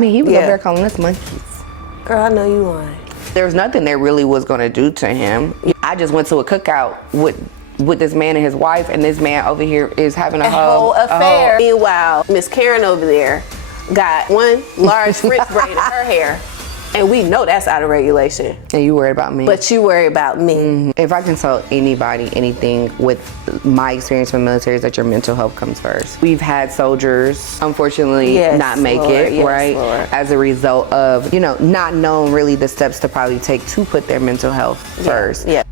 I mean, he was over there calling us monkeys. Girl, I know you lying. There was nothing they really was going to do to him. I just went to a cookout with this man and his wife, and this man over here is having a whole affair. Meanwhile, Miss Karen over there got one large frizz braid in her hair. And we know that's out of regulation. And you worry about me. But you worry about me. Mm-hmm. If I can tell anybody anything with my experience from the military is that your mental health comes first. We've had soldiers, unfortunately, not make it, right? Lord. As a result of, not knowing really the steps to probably take to put their mental health first. Yeah.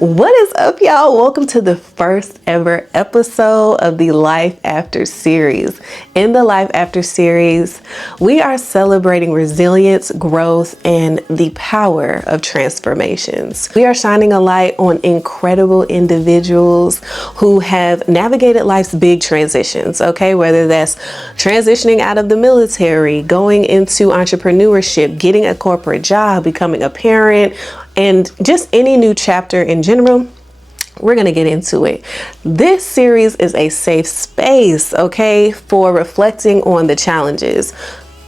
What is up, y'all? Welcome to the first ever episode of the Life After series. In the Life After series, we are celebrating resilience, growth, and the power of transformations. We are shining a light on incredible individuals who have navigated life's big transitions, okay? Whether that's transitioning out of the military, going into entrepreneurship, getting a corporate job, becoming a parent, and just any new chapter in general. We're going to get into it. This series is a safe space, okay, for reflecting on the challenges,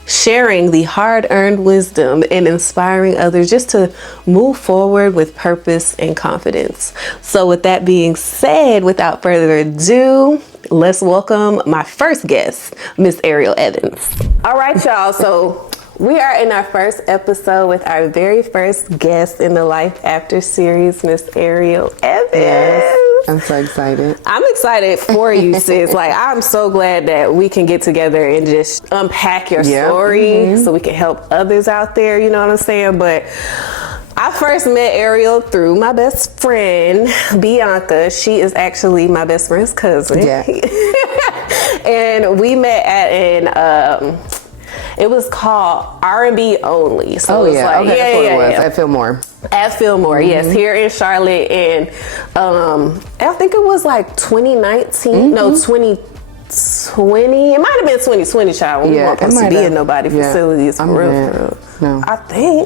sharing the hard-earned wisdom, and inspiring others just to move forward with purpose and confidence. So with that being said, without further ado, let's welcome my first guest, Miss Ariel Evans. All right, y'all. So we are in our first episode with our very first guest in the Life After series, Miss Ariel Evans. Yes, I'm so excited. I'm excited for you, sis. Like, I'm so glad that we can get together and just unpack your story so we can help others out there, you know what I'm saying? But I first met Ariel through my best friend, Bianca. She is actually my best friend's cousin. Yeah. And we met at it was called R&B Only. So that's what it was. At Fillmore. At Fillmore, yes, here in Charlotte. And I think it was like 2019, no, 2020. It might have been 2020, child. We weren't supposed to be in nobody facilities for real. No. I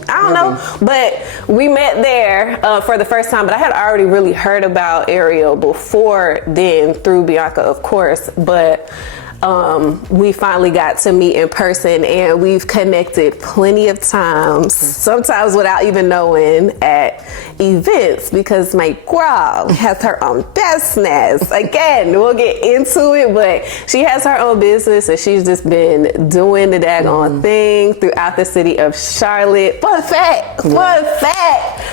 don't know. But we met there for the first time. But I had already really heard about Ariel before then through Bianca, of course. But we finally got to meet in person, and we've connected plenty of times, sometimes without even knowing, at events, because my girl has her own business. Again, we'll get into it, but she has her own business, and she's just been doing the daggone thing throughout the city of Charlotte. Fun fact.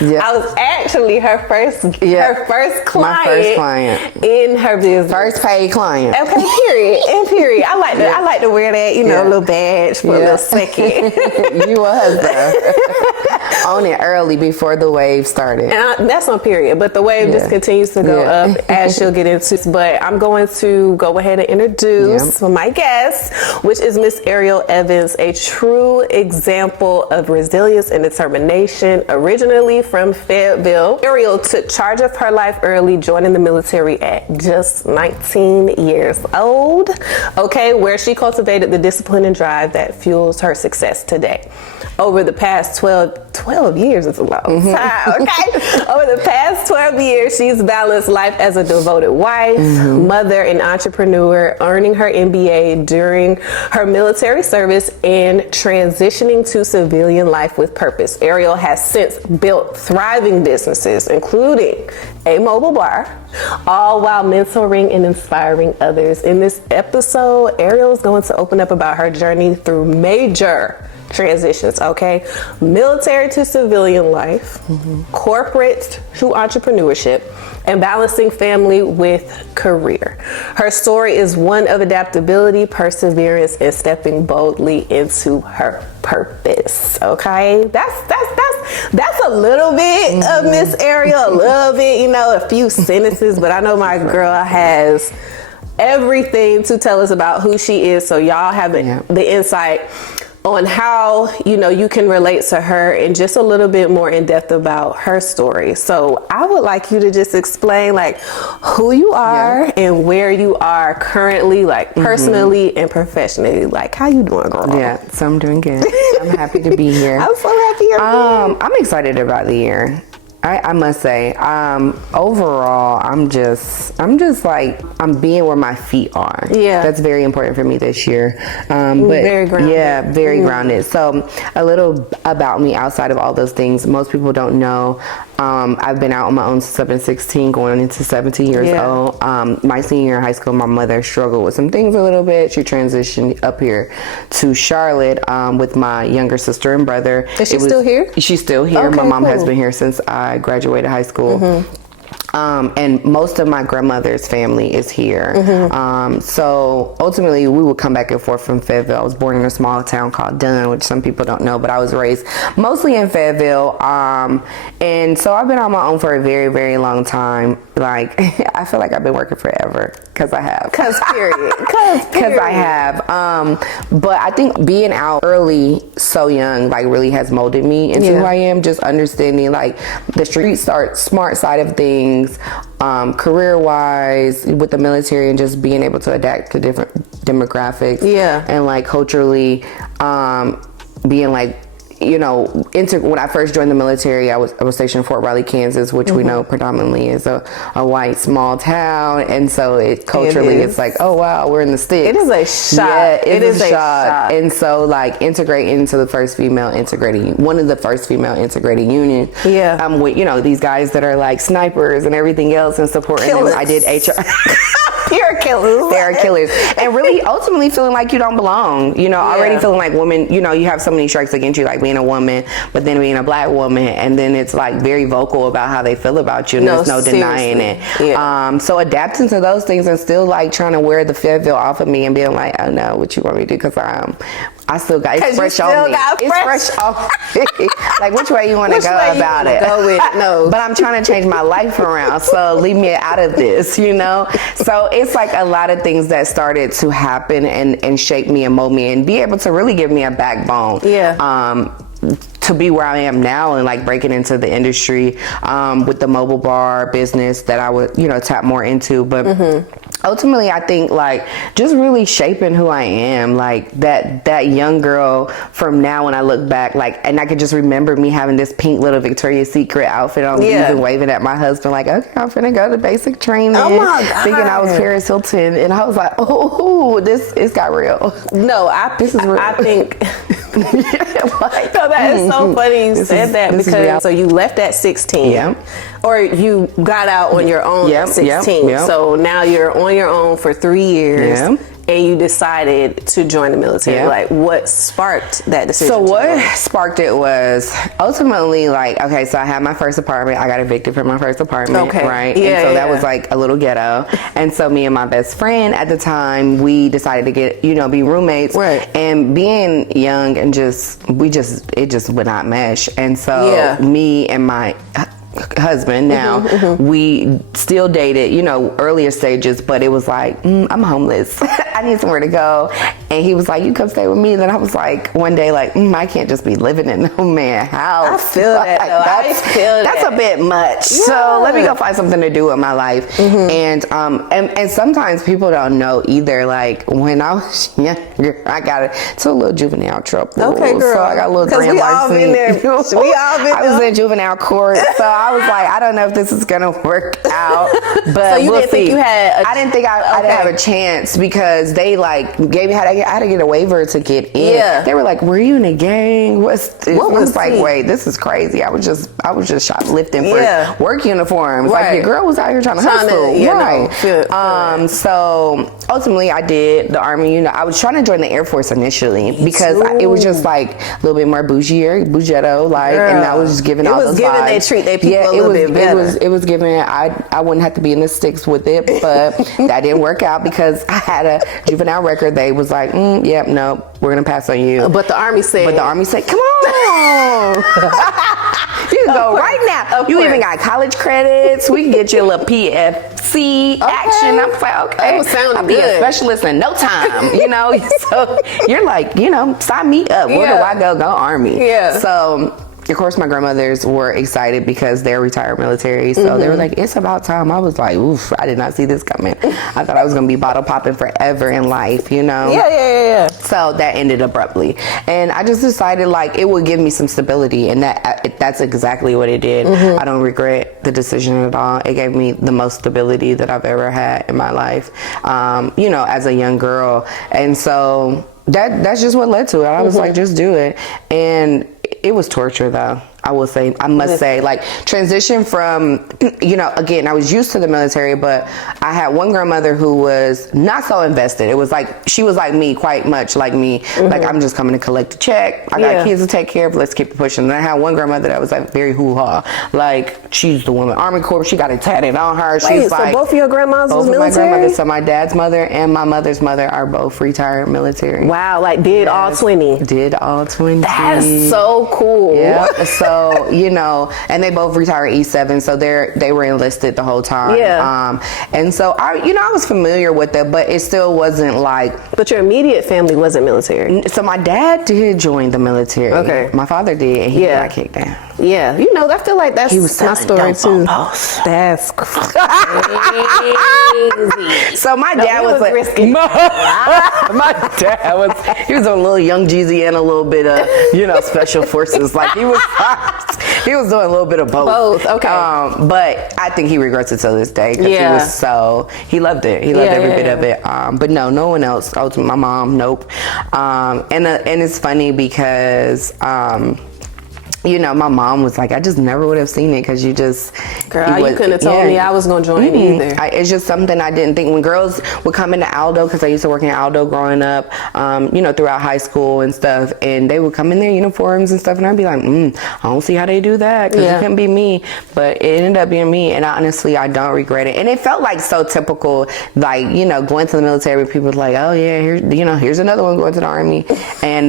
I was actually her first client. My first client in her business. First paid client. Okay, period. I like to wear that, a little badge for a little second. You was though. On it early before the wave started. And that's on period, but the wave just continues to go up as she'll get into. But I'm going to go ahead and introduce my guest, which is Miss Ariel Evans, a true example of resilience and determination. Originally from Fayetteville, Ariel took charge of her life early, joining the military at just 19 years old. Okay, where she cultivated the discipline and drive that fuels her success today. Over the past 12 years is a long time, okay? Over the past 12 years, she's balanced life as a devoted wife, mother, and entrepreneur, earning her MBA during her military service and transitioning to civilian life with purpose. Ariel has since built thriving businesses, including a mobile bar, all while mentoring and inspiring others. In this episode, Ariel is going to open up about her journey through major transitions, okay? Military to civilian life, corporate to entrepreneurship, and balancing family with career. Her story is one of adaptability, perseverance, and stepping boldly into her purpose, okay? That's a little bit of Miss Ariel, a little bit, a few sentences, but I know my girl has everything to tell us about who she is, so y'all have the insight on how, you can relate to her and just a little bit more in depth about her story. So I would like you to just explain who you are and where you are currently, personally and professionally. How you doing, girl? Yeah, so I'm doing good. I'm happy to be here. I'm so happy you're here. I'm excited about the year. I must say, overall, I'm just like, I'm being where my feet are. Yeah. That's very important for me this year. But very grounded. Yeah, very grounded. So a little about me outside of all those things, most people don't know. I've been out on my own since I've been 16, going into 17 years old. My senior year in high school, my mother struggled with some things a little bit. She transitioned up here to Charlotte with my younger sister and brother. Is she still here? She's still here. Okay, my mom cool. has been here since I graduated high school. And most of my grandmother's family is here. So ultimately, we would come back and forth from Fayetteville. I was born in a small town called Dunn, which some people don't know, but I was raised mostly in Fayetteville. And so I've been on my own for a very, very long time. Like, I feel like I've been working forever, because I have. Because I have. But I think being out early, so young, like, really has molded me into who I am. Just understanding, like, the street smart side of things, career-wise, with the military, and just being able to adapt to different demographics. And, like, culturally, being, like, you know, when I first joined the military, I was stationed in Fort Riley, Kansas, which we know predominantly is a white small town, and so culturally it's like, oh wow, we're in the sticks. It is a shock. Yeah, it is a shock. And so, like, integrating into one of the first female integrating unions. With, you know, these guys that are like snipers and everything else, and supporting them. I did HR. Pure killers. They are killers. And really ultimately feeling like you don't belong. You know, already feeling like women, you know, you have so many strikes against you, like being a woman, but then being a black woman, and then it's like very vocal about how they feel about you, and there's no denying it. So adapting to those things, and still like trying to wear the Fayetteville off of me, and being like, oh no, what you want me to do? Because I still got it's fresh on me. It's fresh on me. Like, which way you want to go about it? Go with it. No. But I'm trying to change my life around, so leave me out of this, you know? So it's like a lot of things that started to happen and shape me and mold me, and be able to really give me a backbone. To be where I am now, and like breaking into the industry with the mobile bar business that I would, you know, tap more into. But ultimately, I think like just really shaping who I am, like that young girl from now when I look back, like, and I could just remember me having this pink little Victoria's Secret outfit on, even waving at my husband like, okay, I'm finna go to basic training. Oh my God. Thinking I was Paris Hilton, and I was like, oh, it's got real. No, this is real. I think so that is so funny you said that, because so you left at 16, or you got out on your own at 16. So now you're on your own for 3 years. And you decided to join the military. Like, what sparked that decision? So what sparked it was ultimately like, okay, so I had my first apartment. I got evicted from my first apartment, right? And so that was like a little ghetto. And so me and my best friend at the time, we decided to get, you know, be roommates. And being young and it just would not mesh. And so me and my husband now, we still dated, you know, earlier stages, but it was like, I'm homeless. I need somewhere to go. And he was like, you come stay with me. Then I was like, one day, like, I can't just be living in no man's house. I feel like, that. That's a bit much. So let me go find something to do with my life. And sometimes people don't know either. Like, when I was younger, I got into a little juvenile trouble. Okay, girl. So I got a little grand license. I was in juvenile court. So I was like, I don't know if this is gonna work out, but so you we'll didn't see. Think you had I didn't think I didn't have a chance, because they like I had to get a waiver to get in. They were like, were you in a gang? What's this? What was like, wait, this is crazy. I was just shoplifting for work uniforms. Like, your girl was out here trying to hustle. So ultimately I did the Army. You know, I was trying to join the Air Force initially, because it was just like a little bit more bougetto, like, and I was just giving all those vibes. They treat their people a little bit better. It was given. I wouldn't have to be in the sticks with it, but that didn't work out, because I had a juvenile record. They was like, no, we're gonna pass on you. But the Army said, come on. You can go right now. You even got college credits. We can get you a little PFC action. I'm like, okay, I'll be a specialist in no time. You know, so you're like, you know, sign me up. Where do I go? Go Army. So of course, my grandmothers were excited because they're retired military. So they were like, it's about time. I was like, oof, I did not see this coming. I thought I was going to be bottle popping forever in life, you know? Yeah. So that ended abruptly. And I just decided like it would give me some stability. And that's exactly what it did. I don't regret the decision at all. It gave me the most stability that I've ever had in my life, you know, as a young girl. And so that's just what led to it. I was like, just do it. And it was torture though. I must say, like, transition from, you know, again, I was used to the military, but I had one grandmother who was not so invested. It was like, she was like me, quite much like me. Like, I'm just coming to collect a check. I got kids to take care of. Let's keep it pushing. And I had one grandmother that was like very hoo-ha. Like, she's the woman, Army Corps. She got it tatted on her. She's so like, both of your grandmas was military? Both of my grandmothers. So my dad's mother and my mother's mother are both retired military. Wow, like did all 20. Did all 20. That's so cool. Yeah. So, you know, and they both retired E7, so they were enlisted the whole time. Yeah. And so I was familiar with it, but it still wasn't like. But your immediate family wasn't military. So my dad did join the military. Okay. My father did, and he got kicked down. Yeah, you know, I feel like that's my story too. That's crazy. So my dad was like, my dad was, he was a little young Jeezy and a little bit of, you know, special forces. Like he was doing a little bit of both. Okay. But I think he regrets it to this day because he loved it. He loved every bit of it. But no one else. My mom, nope. And it's funny because, you know, my mom was like, I just never would have seen it because you just... Girl, you couldn't have told me I was going to join either. It's just something I didn't think. When girls would come into Aldo, because I used to work in Aldo growing up, you know, throughout high school and stuff, and they would come in their uniforms and stuff, and I'd be like, I don't see how they do that because it couldn't be me. But it ended up being me, and honestly, I don't regret it. And it felt like so typical, like, you know, going to the military where people were like, oh, yeah, here's another one going to the Army. And,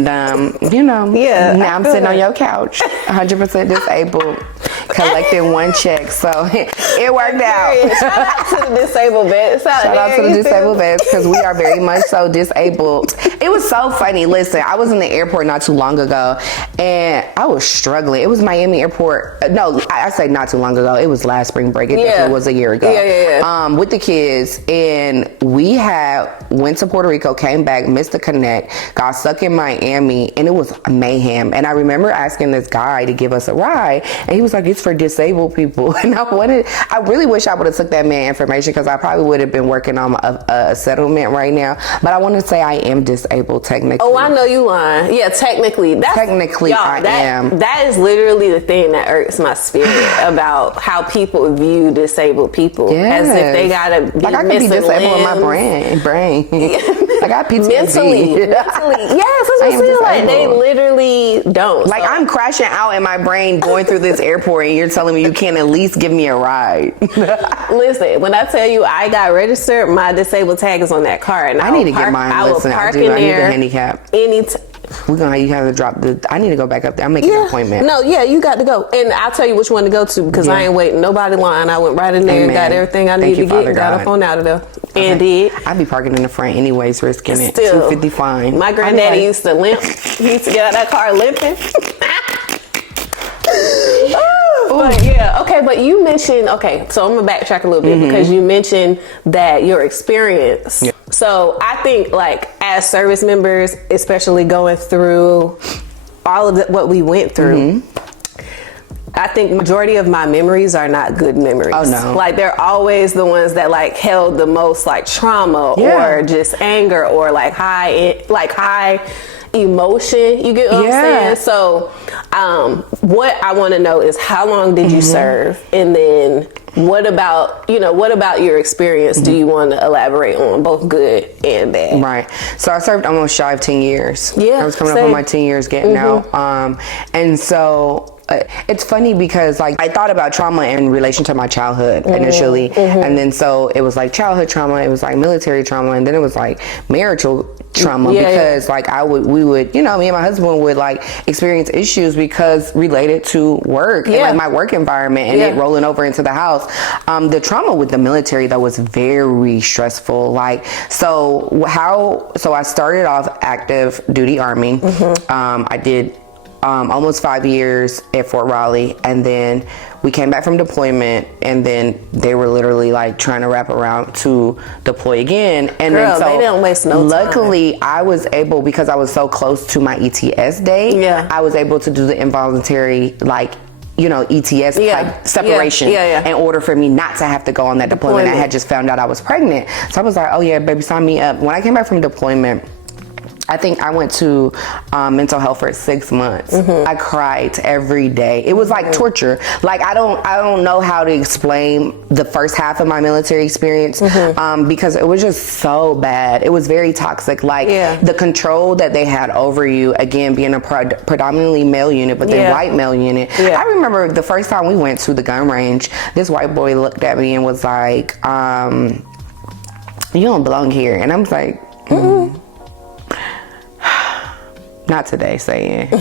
you know, now I'm sitting on your couch. 100% disabled, collecting one check, so it worked out. Shout out to the disabled vets. Shout out to the disabled vets because we are very much so disabled. It was so funny. Listen, I was in the airport not too long ago, and I was struggling. It was Miami Airport. No, I say not too long ago. It was last spring break. It definitely was a year ago. With the kids, and we went to Puerto Rico, came back, missed the connect, got stuck in Miami, and it was mayhem. And I remember asking this guy to give us a ride, and he was like, it's for disabled people. And I really wish I would have took that man information because I probably would have been working on a settlement right now. But I want to say I am disabled technically. Oh, I know you lying. Yeah, technically. I am. That is literally the thing that irks my spirit about how people view disabled people. As if they gotta be like I could be disabled in my brain. I got PTSD. Mentally. Yes, that's what I'm saying. Like they literally don't. Like I'm crashing out in my brain going through this airport, and you're telling me you can't at least give me a ride. Listen, when I tell you I got registered, my disabled tag is on that car, and I need to get mine. Listen, I need a handicap. We're gonna you have to drop I need to go back up there. I'm making an appointment. No, you got to go, and I'll tell you which one to go to because I ain't waiting nobody line. I went right in there and got everything I needed to get. Got up on out of there and did. I'd be parking in the front anyways, risking it. $250 fine. My granddaddy used to limp. He used to get out of that car limping. But you mentioned, so I'm gonna backtrack a little bit because you mentioned that your experience. Yeah. So I think like as service members, especially going through all of what we went through, I think majority of my memories are not good memories. Oh no. Like they're always the ones that like held the most like trauma or just anger or like high emotion. You get what I'm saying? So what I want to know is how long did you serve, and then what about your experience do you want to elaborate on, both good and bad? Right. So I served almost shy of 10 years. Yeah, I was coming up on my 10 years getting out. And so it's funny because like I thought about trauma in relation to my childhood initially, and then so it was like childhood trauma, it was like military trauma, and then it was like marital trauma because like we would me and my husband would like experience issues because related to work and like my work environment and it rolling over into the house. The trauma with the military though was very stressful. Like so I started off active duty Army. I did almost 5 years at Fort Raleigh, and then we came back from deployment, and then they were literally like trying to wrap around to deploy again. And Girl, then so they didn't waste no luckily time. I was able, because I was so close to my ETS date, I was able to do the involuntary ETS type separation in order for me not to have to go on that deployment. I had just found out I was pregnant. So I was like, oh yeah, baby, sign me up. When I came back from deployment, I think I went to mental health for 6 months. I cried every day. It was like torture. Like I don't know how to explain the first half of my military experience because it was just so bad. It was very toxic. Like the control that they had over you, again, being a predominantly male unit, but then white male unit. I remember the first time we went to the gun range, this white boy looked at me and was like, you don't belong here. And I was like, not today, saying.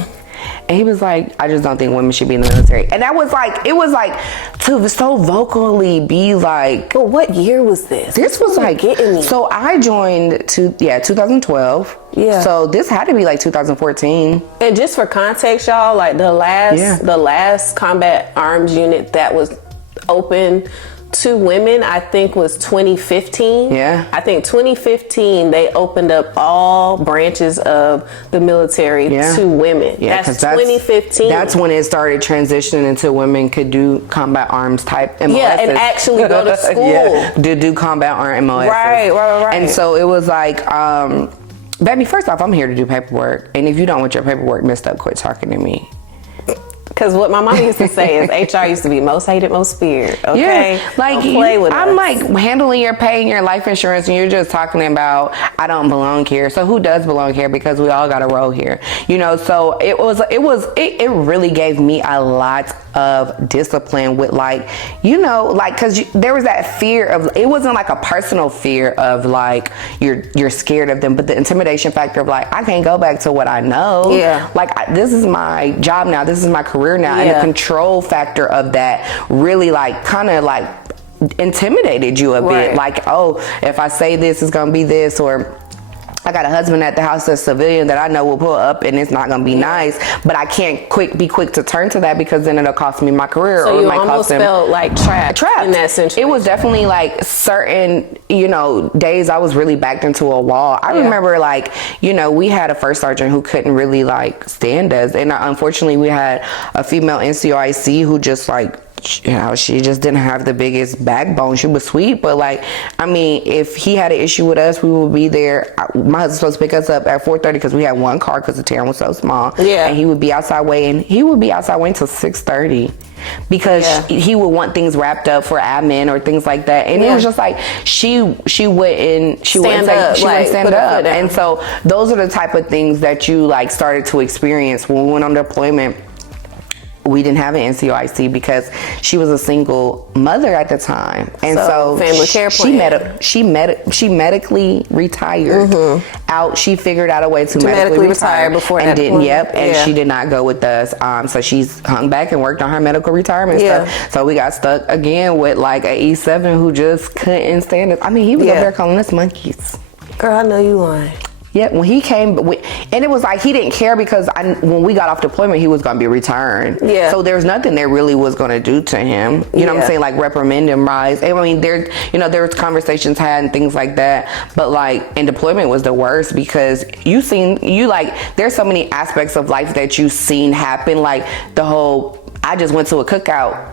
And he was like, I just don't think women should be in the military. And that was like, it was like to so vocally be like. But what year was this? This was like, so I joined 2012. Yeah. So this had to be like 2014. And just for context, y'all, like the last combat arms unit that was open to women, I think, was 2015. Yeah. I think 2015 they opened up all branches of the military to women. Yeah, that's 2015. That's when it started transitioning into women could do combat arms type MOS. Yeah, and actually go to school. to do combat arm MOS. Right. And so it was like, baby, first off, I'm here to do paperwork. And if you don't want your paperwork messed up, quit talking to me. Because what my mom used to say is HR used to be most hated, most feared. Okay, like don't play with I'm us. like handling your pay and your life insurance, and you're just talking about I don't belong here. So who does belong here? Because we all got a role here, So it really gave me a lot of discipline with because there was that fear of, it wasn't like a personal fear of like you're scared of them, but the intimidation factor of like I can't go back to what I know. Yeah, this is my job now. This is my career now, and the control factor of that really kind of intimidated you a bit. Like, oh, if I say this, it's gonna be this, or I got a husband at the house that's civilian that I know will pull up and it's not gonna be nice, but I can't be quick to turn to that because then it'll cost me my career. So or you it might almost cost him felt like trapped in that situation. It was definitely like certain, days I was really backed into a wall. I remember we had a first sergeant who couldn't really stand us, and unfortunately we had a female NCOIC who just she just didn't have the biggest backbone. She was sweet, but if he had an issue with us, we would be there. My husband's supposed to pick us up at 4:30 because we had one car because the town was so small. Yeah. And he would be outside waiting. He would be outside waiting till 6:30 because he would want things wrapped up for admin or things like that. And it was just like she wouldn't stand up. And so those are the type of things that you started to experience when we went on deployment. We didn't have an NCOIC because she was a single mother at the time, and so family care plan. She medically retired. She figured out a way to medically retire before and that didn't. point. And she did not go with us. So she's hung back and worked on her medical retirement stuff. So we got stuck again with an E7 who just couldn't stand it. He was up there calling us monkeys. Girl, I know you lying. Yeah, when he came, and it was like he didn't care because when we got off deployment, he was going to be returned. Yeah. So there's nothing they really was going to do to him. You know what I'm saying? Like reprimand him, rise. I mean, there was conversations had and things like that. But and deployment was the worst because there's so many aspects of life that you've seen happen. Like the whole, I just went to a cookout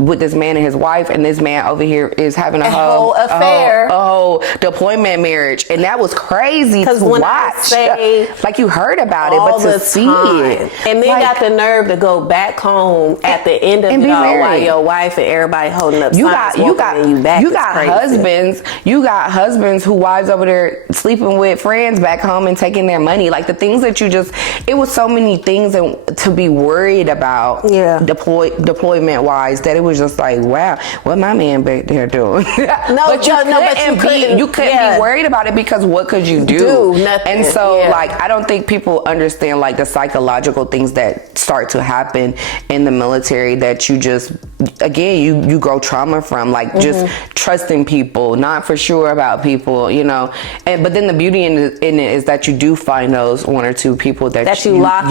with this man and his wife, and this man over here is having a whole affair, a whole deployment marriage, and that was crazy to watch. I say, you heard about it, but to see it, and then got the nerve to go back home at the end of it all while your wife and everybody holding up signs. You got husbands who wives over there sleeping with friends back home and taking their money. Like the things that it was so many things to be worried about. Deployment wise, that it was just like, wow, what my man back there doing? You couldn't be worried about it because what could you do? Nothing. And so I don't think people understand the psychological things that start to happen in the military that you just again, you grow trauma from, like, just trusting people, not for sure about people, you know. But then the beauty in it is that you do find those one or two people that you love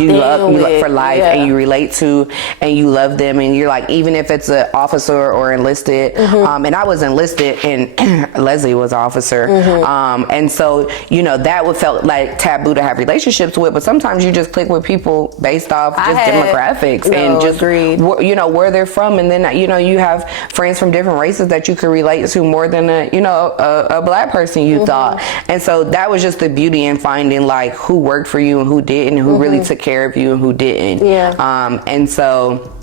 for life, and you relate to, and you love them, and you're like, even if it's an officer or enlisted, and I was enlisted, and Leslie was an officer, and so, you know, that would felt like taboo to have relationships with, but sometimes you just click with people based off just demographics and just you know, where they're from, and then, you know, you have friends from different races that you could relate to more than a black person you thought. And so that was just the beauty in finding, like, who worked for you and who didn't, and who really took care of you and who didn't. And so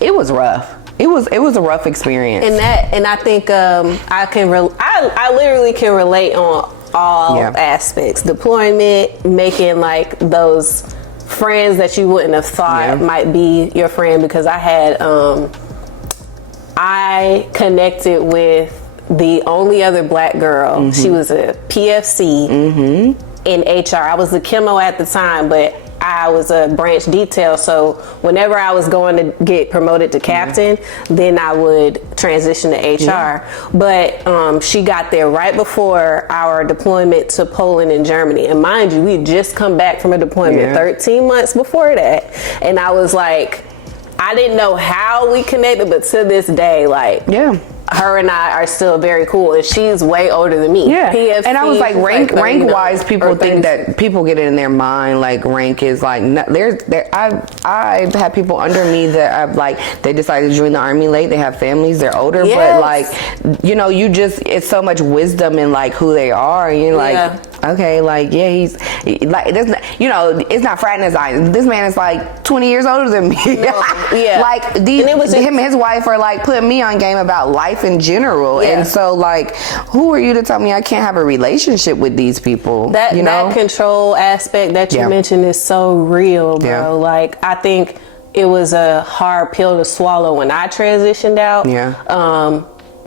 it was rough. It was a rough experience. And I think I literally can relate on all aspects. Deployment, making, like, those friends that you wouldn't have thought might be your friend, because I connected with the only other black girl. She was a PFC in HR. I was a chemo at the time, but I was a branch detail, so whenever I was going to get promoted to captain, then I would transition to HR. But she got there right before our deployment to Poland and Germany. And mind you, we had just come back from a deployment 13 months before that. And I was like, I didn't know how we connected, but to this day, like, her and I are still very cool, and she's way older than me. PFC, and I was like, rank wise, people think that people get it in their mind, like, rank is like, I've had people under me that I've, like, they decided to join the army late, they have families, they're older, but, like, you know, you just, it's so much wisdom in, like, who they are, and you're like, okay, like, he's like, you know, it's not fraternizing. This man is like 20 years older than me. Like, him and his wife are, like, putting me on game about life in general, and so, like, who are you to tell me I can't have a relationship with these people? That, you know? that control aspect that you mentioned is so real, bro. Like, I think it was a hard pill to swallow when I transitioned out.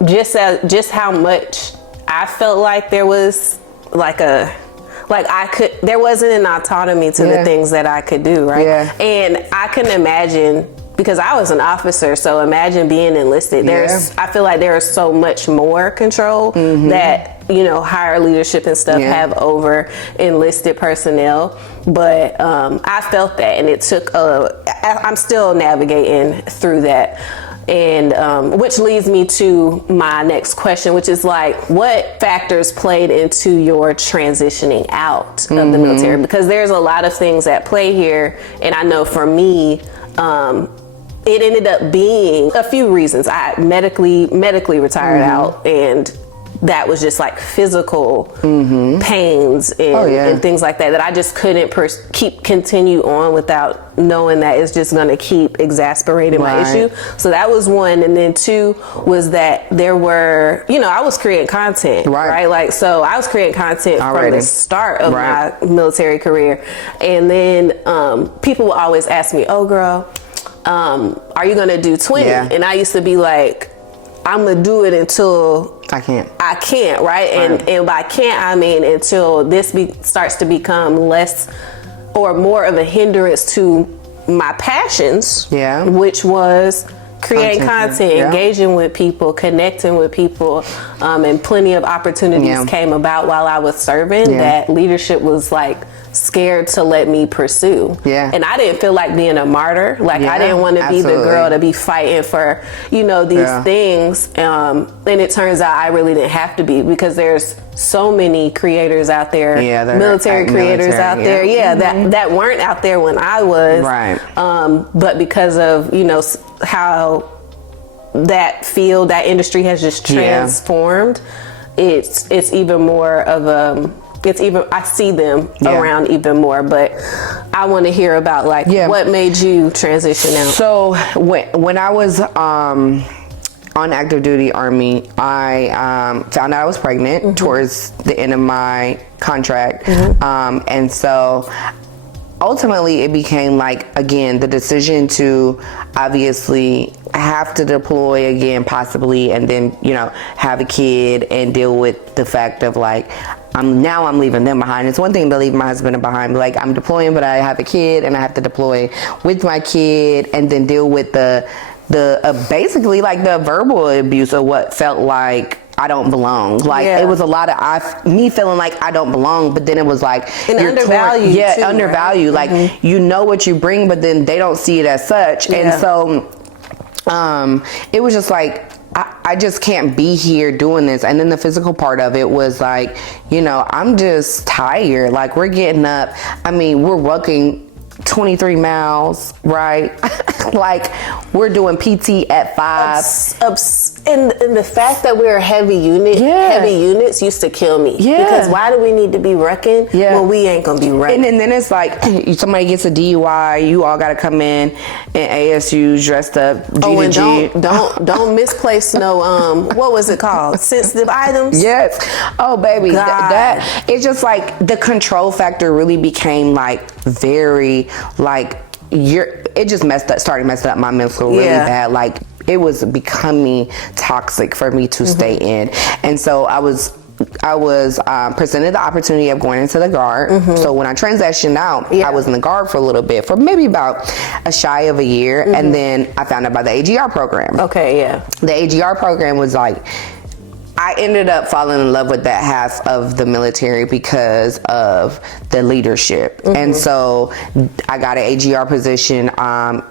Just how much I felt like there was there wasn't an autonomy to the things that I could do, right? And I can imagine, because I was an officer, so imagine being enlisted. I feel like there is so much more control that, you know, higher leadership and stuff have over enlisted personnel. But I felt that, and it took I'm still navigating through that. And which leads me to my next question, which is, like, what factors played into your transitioning out of the military? Because there's a lot of things at play here, and I know for me, it ended up being a few reasons. I medically retired out, and that was just, like, physical pains and things like that I just couldn't continue on without knowing that it's just going to keep exasperating my issue. So that was one. And then two was that there were, you know, I was creating content, right? Like, so I was creating content from the start of my military career. And then people would always ask me, oh, girl, are you going to do 20? And I used to be like, I'm gonna do it until I can't, right? And by can't, I mean until this starts to become less or more of a hindrance to my passions, which was creating content, engaging with people, connecting with people, and plenty of opportunities came about while I was serving that leadership was, like, scared to let me pursue. And I didn't feel like being a martyr. Like, I didn't want to be the girl to be fighting for, you know, these things. And it turns out I really didn't have to be, because there's so many creators out there, military creators out there, that weren't out there when I was. But because of, you know, how that field, that industry has just transformed, it's even more of a, I see them around even more. But I want to hear about, like, what made you transition out? So when I was on active duty Army, I found out I was pregnant towards the end of my contract, and so ultimately it became, like, again, the decision to obviously have to deploy again, possibly, and then, you know, have a kid and deal with the fact of, like, I'm leaving them behind. It's one thing to leave my husband behind, like, I'm deploying, but I have a kid and I have to deploy with my kid and then deal with the basically like the verbal abuse of what felt like I don't belong. Like it was a lot of me feeling like I don't belong, but then it was like you're undervalued. Too, undervalued. Right? Like you know what you bring, but then they don't see it as such. And so it was just like I just can't be here doing this. And then the physical part of it was like, you know, I'm just tired. Like we're getting up. I mean, we're walking 23 miles, right? Like we're doing PT at 5. And the fact that we're a heavy unit, heavy units used to kill me. Yeah. Because why do we need to be reckoned when we ain't gonna be reckoned? And then it's like somebody gets a DUI, you all gotta come in ASU dressed up. And don't misplace no what was it called? Sensitive items. Yes. Oh baby, that it's just like the control factor really became like very like it just started messing up my mental really bad. Like it was becoming toxic for me to stay in. And so I was presented the opportunity of going into the Guard. So when I transitioned out, I was in the Guard for a little bit, for maybe about a shy of a year. And then I found out about the AGR program. Okay, yeah. The AGR program was like, I ended up falling in love with that half of the military because of the leadership. And so I got an AGR position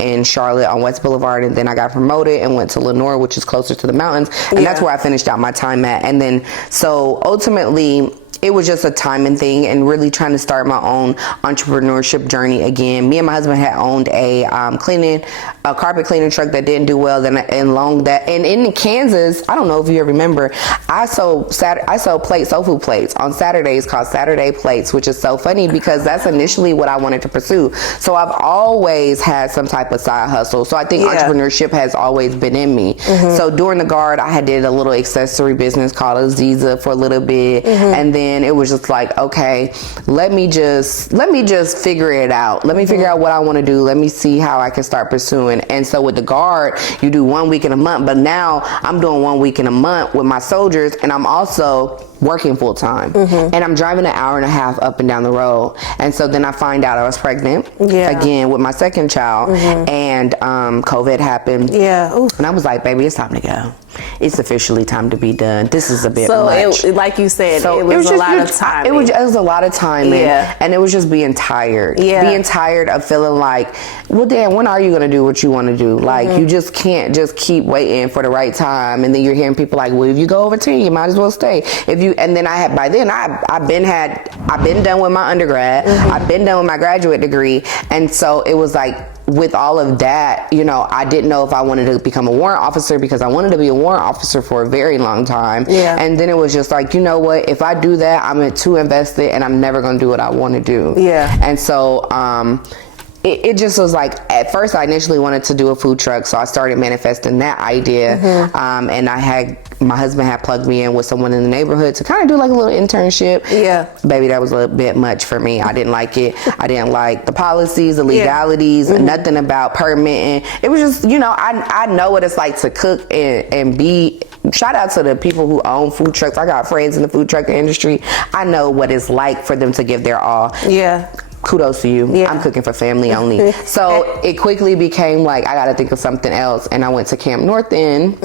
in Charlotte on West Boulevard, and then I got promoted and went to Lenore, which is closer to the mountains, and that's where I finished out my time at. And then so ultimately it was just a timing thing and really trying to start my own entrepreneurship journey again. Me and my husband had owned a carpet cleaning truck that didn't do well. And in Kansas, I don't know if you remember, I sold soul food plates on Saturdays called Saturday Plates, which is so funny because that's initially what I wanted to pursue. So I've always had some type of side hustle. So I think entrepreneurship has always been in me. So during the Guard, I did a little accessory business called Aziza for a little bit. And then it was just like, okay, let me just figure it out. Let me figure out what I want to do. Let me see how I can start pursuing. And so with the Guard, you do 1 week in a month, but now I'm doing 1 week in a month with my soldiers, and I'm also working full time. And I'm driving an hour and a half up and down the road. And so then I find out I was pregnant again with my second child, and COVID happened. And I was like, baby, it's time to go. It's officially time to be done. This is a bit much. Like you said, it was a lot of time. It was a lot of timing. And it was just being tired. Being tired of feeling like, well, Dan, when are you going to do what you want to do? Like, you just can't just keep waiting for the right time. And then you're hearing people like, well, if you go over 10, you might as well stay. And then I've been done with my undergrad. I've been done with my graduate degree. And so it was like, with all of that, you know, I didn't know if I wanted to become a warrant officer because I wanted to be a warrant officer for a very long time. And then it was just like, you know what, if I do that, I'm too invested and I'm never going to do what I want to do. And so, it just was like, at first I initially wanted to do a food truck, so I started manifesting that idea. And my husband had plugged me in with someone in the neighborhood to kind of do like a little internship. Baby, that was a little bit much for me. I didn't like it. I didn't like the policies, the legalities, nothing about permitting. It was just, you know, I know what it's like to cook and be. Shout out to the people who own food trucks. I got friends in the food truck industry. I know what it's like for them to give their all. Kudos to you. I'm cooking for family only. So it quickly became like, I got to think of something else. And I went to Camp North End.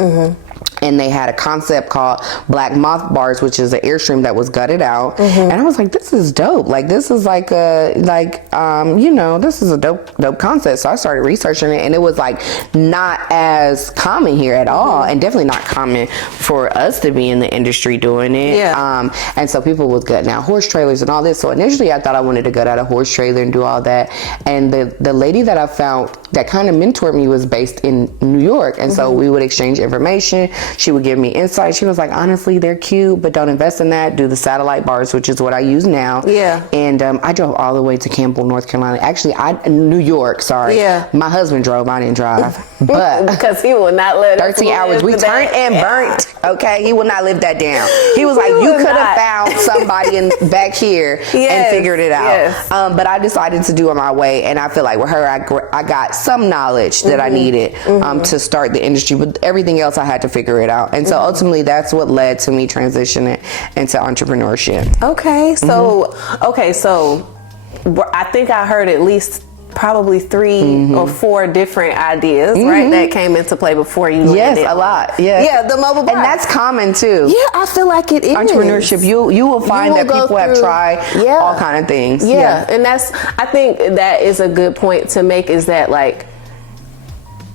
And they had a concept called Black Moth Bars, which is an Airstream that was gutted out. And I was like, this is dope. Like, this is like you know, this is a dope concept. So I started researching it, and it was like not as common here at all, and definitely not common for us to be in the industry doing it. And so people was gutting out horse trailers and all this. So initially I thought I wanted to gut out a horse trailer and do all that. And the lady that I found that kind of mentored me was based in New York. And so we would exchange information. She would give me insight. She was like, honestly, they're cute, but don't invest in that. Do the satellite bars, which is what I use now. And I drove all the way to Campbell, North Carolina. Actually, New York, sorry. My husband drove, I didn't drive. But because he will not let 13 hours. We turned and burnt. Okay, he will not live that down. He was like, you could have found somebody back here and figured it out. But I decided to do it my way, and I feel like with her, I got some knowledge that I needed to start the industry, but everything else I had to figure it out. And so ultimately that's what led to me transitioning into entrepreneurship. So I think I heard at least probably 3 or 4 different ideas, right, that came into play before you landed. Yes, a lot. Yeah, the mobile bar. And that's common too. Yeah, I feel like it is. Entrepreneurship, you will find that people have tried all kind of things. Yeah, and I think that is a good point to make, is that, like,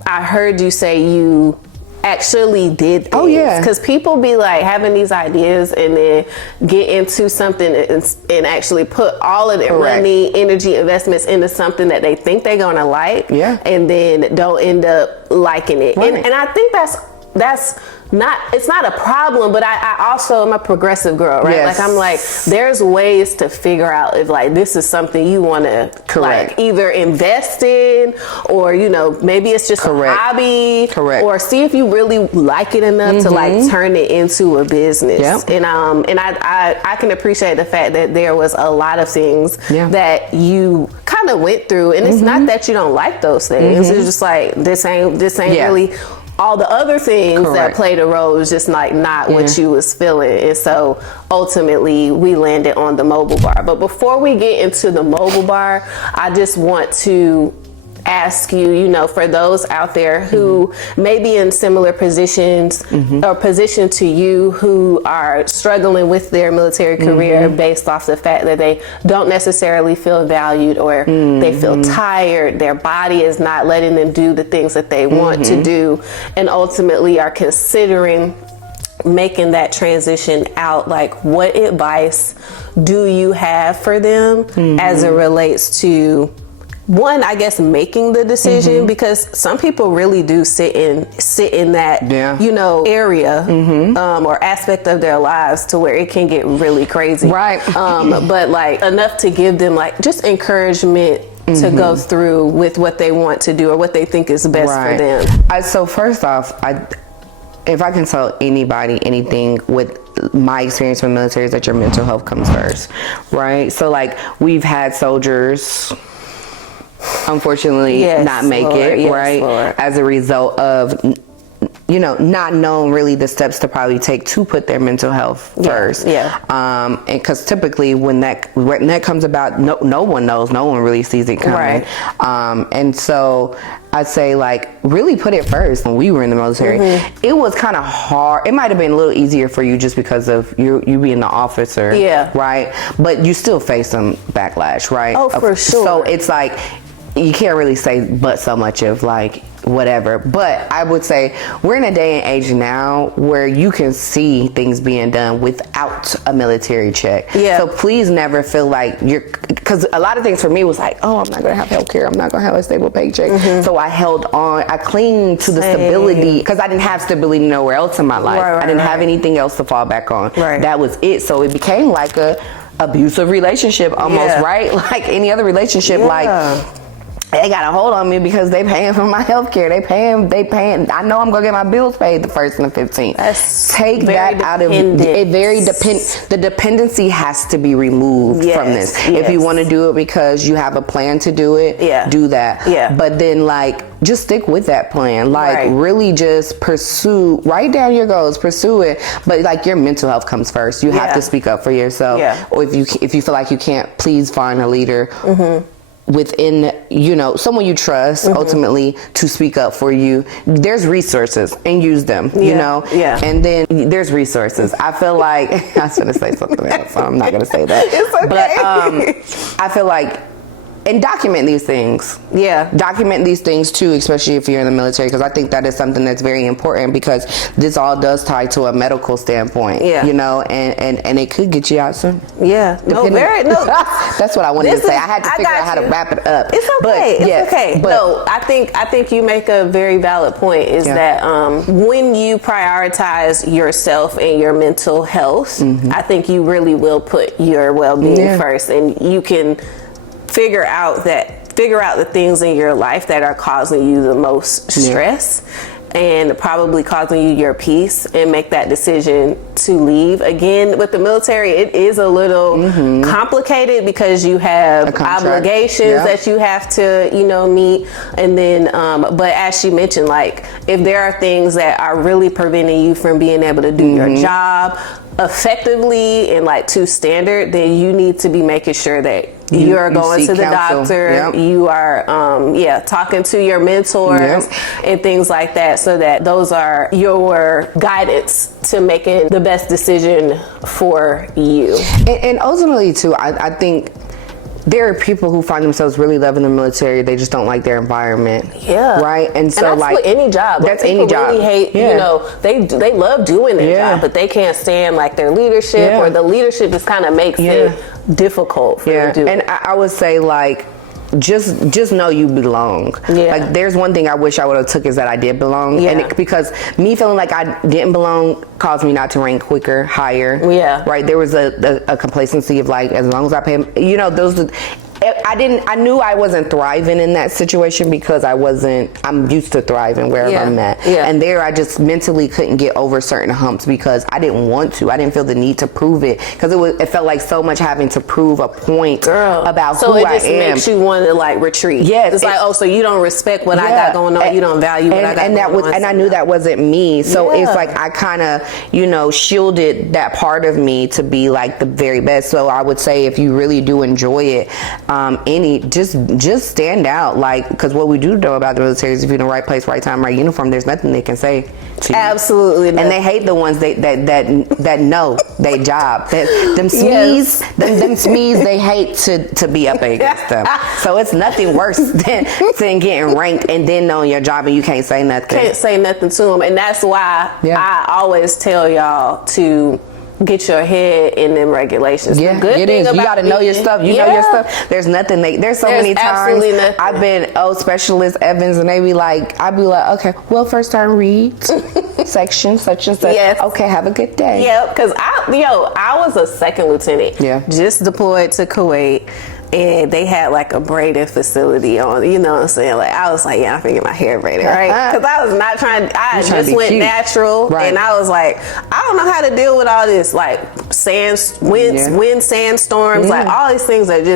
I heard you say you actually did things. Oh yeah, because people be like having these ideas and then get into something and actually put all of their money, energy, investments into something that they think they're gonna like, and then don't end up liking it. And I think that's not, it's not a problem, but I also am a progressive girl, right? Like, I'm like, there's ways to figure out if, like, this is something you want to, like, either invest in, or, you know, maybe it's just a hobby, or see if you really like it enough to, like, turn it into a business. And I can appreciate the fact that there was a lot of things that you kind of went through, and it's not that you don't like those things. It's just like, this ain't really. All the other things that played a role was just like not what you was feeling. And so ultimately we landed on the mobile bar. But before we get into the mobile bar, I just want to ask you, you know, for those out there who may be in similar positions or position to you, who are struggling with their military career based off the fact that they don't necessarily feel valued, or they feel tired, their body is not letting them do the things that they want to do, and ultimately are considering making that transition out. Like, what advice do you have for them as it relates to, one, I guess, making the decision, because some people really do sit in that, you know, area or aspect of their lives to where it can get really crazy. But like enough to give them like just encouragement to go through with what they want to do or what they think is best for them. So first off, if I can tell anybody anything with my experience with military, is that your mental health comes first, right? So like, we've had soldiers unfortunately not make it, right? As a result of, you know, not knowing really the steps to probably take to put their mental health first. And because typically when that comes about, no one knows, no one really sees it coming. And so I'd say, like, really put it first. When we were in the military, it was kind of hard. It might have been a little easier for you just because of you being the officer, right? But you still face some backlash, right? Oh, for sure. So it's like, you can't really say but so much of like whatever. But I would say we're in a day and age now where you can see things being done without a military check. So please never feel like because a lot of things for me was like, oh, I'm not gonna have health care, I'm not gonna have a stable paycheck. So I held on, I clinged to the stability, because I didn't have stability nowhere else in my life. I didn't have anything else to fall back on. That was it. So it became like a abusive relationship almost, right? Like any other relationship, like, they got a hold on me because they paying for my health care. They paying. I know I'm gonna get my bills paid the 1st and the 15th. Take that out of it. The dependency has to be removed from this. If you want to do it because you have a plan to do it, do that. But then, like, just stick with that plan. Like, really just write down your goals, pursue it. But like, your mental health comes first. You have to speak up for yourself. Or if you feel like you can't, please find a leader within, you know, someone you trust ultimately to speak up for you. There's resources, and use them, you know? And then there's resources. I feel like, I was going to say something else, so I'm not going to say that. It's okay. But I feel like, and document these things. Document these things too, especially if you're in the military, because I think that is something that's very important, because this all does tie to a medical standpoint, you know, and it could get you out soon. That's what I wanted to say. I had to figure out how to wrap it up. It's okay. It's okay. But no, I think you make a very valid point, is that when you prioritize yourself and your mental health, I think you really will put your well-being first, and you can figure out the things in your life that are causing you the most stress and probably causing you your peace, and make that decision to leave. Again, with the military, it is a little complicated, because you have obligations that you have to, you know, meet. And then, but as she mentioned, like, if there are things that are really preventing you from being able to do your job, effectively and like to standard, then you need to be making sure that you're going to the doctor. Yep. You are, talking to your mentors and things like that, so that those are your guidance to making the best decision for you. And ultimately, too, I think there are people who find themselves really loving the military. They just don't like their environment. Yeah. Right. And so, that's like any job. That's any job. Really hate. You know, they love doing their job, but they can't stand like their leadership, or the leadership just kind of makes it difficult for them to do. And I would say, like, just know you belong. Like, there's one thing I wish I would have took, is that I did belong. And because me feeling like I didn't belong caused me not to rank quicker, higher. Right. There was a complacency of like, as long as I pay, I knew I wasn't thriving in that situation, because I'm used to thriving wherever I'm at. And there I just mentally couldn't get over certain humps, because I didn't want to. I didn't feel the need to prove it, because it felt like so much having to prove a point about who I am. So it just makes you want to like retreat. It's like, oh, so you don't respect what I got going on. You don't value what I got going on. And I knew that wasn't me. So it's like I kind of, shielded that part of me to be like the very best. So I would say, if you really do enjoy it, just stand out, like, because what we do know about the military is, if you're in the right place, right time, right uniform, there's nothing they can say to you. Absolutely. And they hate the ones that know their job. Them SMEs, they hate to be up against them. So it's nothing worse than getting ranked and then knowing your job and you can't say nothing. Can't say nothing to them. And that's why I always tell y'all to get your head in them regulations. Yeah, it is. You got to know your stuff. You know your stuff. There's nothing. There's so many times I've been Specialist Evans, and I'd be like, okay, well, first time read section such and such. Yes. Okay, have a good day. Yeah, because I was a second lieutenant. Yeah. Just deployed to Kuwait. And they had like a braiding facility on, you know what I'm saying? Like, I was like, I'm finna get my hair braided, right? Because I was not trying, I just went natural. Right. And I was like, I don't know how to deal with all this, like wind, sandstorms, like all these things that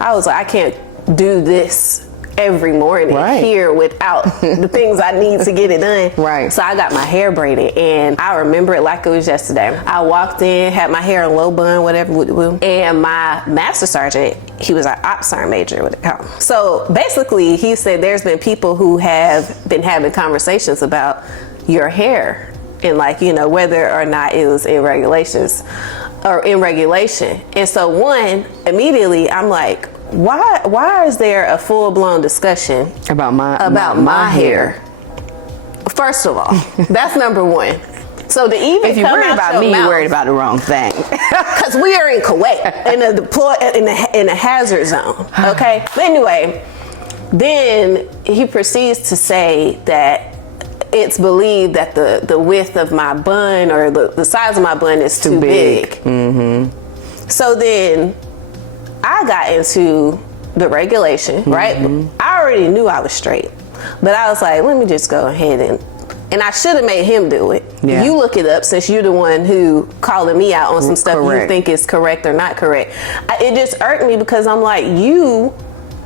I was like, I can't do this every morning here without the things I need to get it done. Right. So I got my hair braided, and I remember it like it was yesterday. I walked in, had my hair in low bun, whatever, and my master sergeant, he was an ops sergeant major with it. So basically, he said there's been people who have been having conversations about your hair, and like, whether or not it was in regulations or in regulation. And so immediately I'm like, why is there a full-blown discussion about my hair? First of all, that's number one. So if you're worried about me, you're worried about the wrong thing. Because we are in Kuwait, in a hazard zone. Okay. But anyway, then he proceeds to say that it's believed that the width of my bun, or the size of my bun, is too big. Mm-hmm. So then I got into the regulation, right? I already knew I was straight, but I was like, let me just go ahead and I should have made him do it. Yeah. You look it up, since you're the one who calling me out on some stuff you think is correct or not correct. It just irked me, because I'm like, you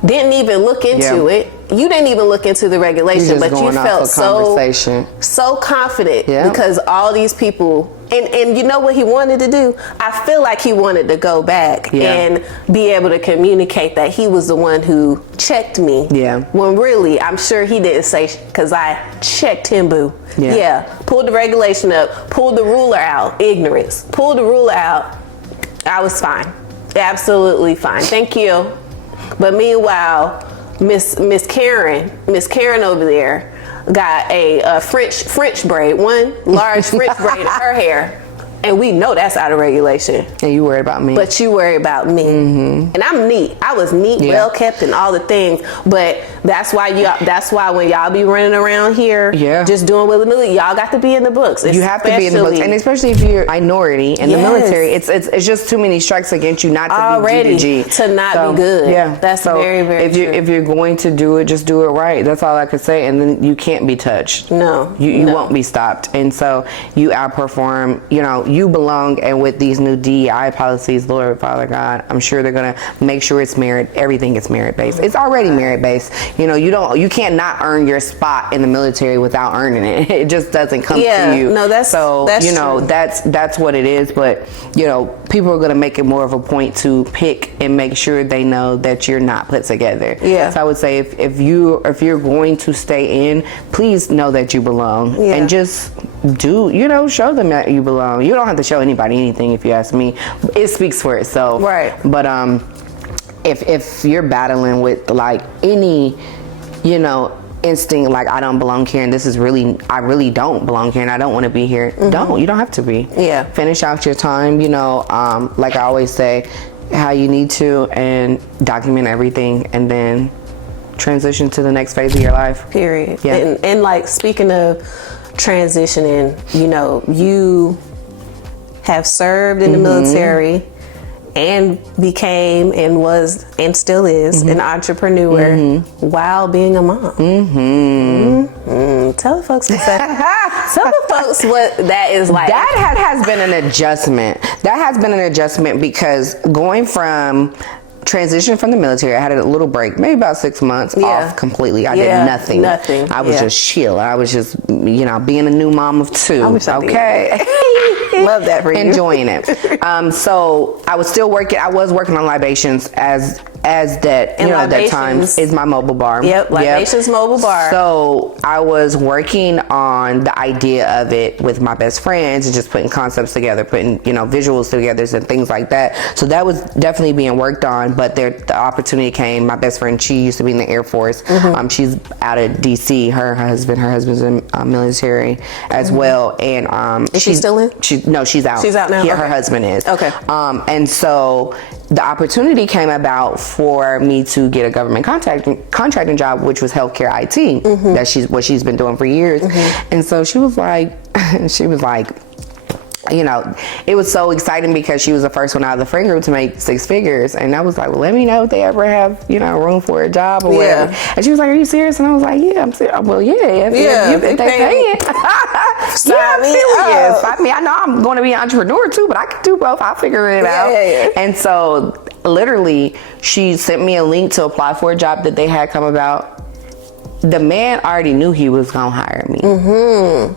didn't even look into it. You didn't even look into the regulation, but you felt so confident because all these people, and you know what he wanted to do? I feel like he wanted to go back and be able to communicate that he was the one who checked me. Yeah. When really, I'm sure he didn't say, because I checked him, boo. Yeah. Pulled the regulation up, pulled the ruler out, ignorance. Pulled the ruler out. I was fine. Absolutely fine. Thank you. But meanwhile, Miss Karen over there got a French braid, one large French braid in her hair. And we know that's out of regulation. And you worried about me. But you worry about me. Mm-hmm. And I'm neat. I was neat, well kept, and all the things. But that's why when y'all be running around here, just doing willy-nilly, y'all got to be in the books. You have to be in the books. And especially if you're a minority in the military, it's just too many strikes against you not to be G to G. To not be good. Yeah. That's very, very true. If you're going to do it, just do it right. That's all I could say. And then you can't be touched. No. You won't be stopped. And so you outperform, you belong. And with these new DEI policies, Lord, Father God, I'm sure they're going to make sure it's everything is merit-based. It's already merit-based. you can't not earn your spot in the military without earning it. It just doesn't come to you. No, that's true. That's what it is. But people are going to make it more of a point to pick and make sure they know that you're not put together. Yeah. So I would say if you're going to stay in, please know that you belong, and just show them that you belong. You don't have to show anybody anything, if you ask me. It speaks for itself. Right. But if you're battling with like any, instinct, like I don't belong here, and I really don't belong here, and I don't want to be here. You don't have to be. Yeah. Finish out your time, like I always say, how you need to, and document everything, and then transition to the next phase of your life. Period. Yeah. And like, speaking of transitioning, you have served in the military and became and was and still is an entrepreneur while being a mom. Tell the folks what that. Tell the folks what that is like. That has been an adjustment. That has been an adjustment because going from transition from the military, I had a little break, maybe about 6 months off completely. I did nothing. I was just chill. I was just, being a new mom of 2. Okay. Love that for you. Enjoying it. So I was still working. I was working on Libations as that, at that time is my mobile bar. Yep. Libations mobile bar. So I was working on the idea of it with my best friends and just putting concepts together, putting, visuals together and things like that. So that was definitely being worked on, but the opportunity came. My best friend, she used to be in the Air Force. She's out of DC. Her husband's in military as well. And is she still in? No, she's out. She's out now? Yeah, okay. Her husband is. Okay. And so the opportunity came about for me to get a government contracting job, which was healthcare IT. That's what she's been doing for years. And so she was like, it was so exciting because she was the first one out of the friend group to make 6 figures. And I was like, well, let me know if they ever have, room for a job or whatever. And she was like, are you serious? And I was like, yeah, I'm serious. Well, yeah, if they pay it. I'm serious. I know I'm going to be an entrepreneur too, but I can do both. I'll figure it out. And so literally she sent me a link to apply for a job that they had come about. The man already knew he was gonna hire me.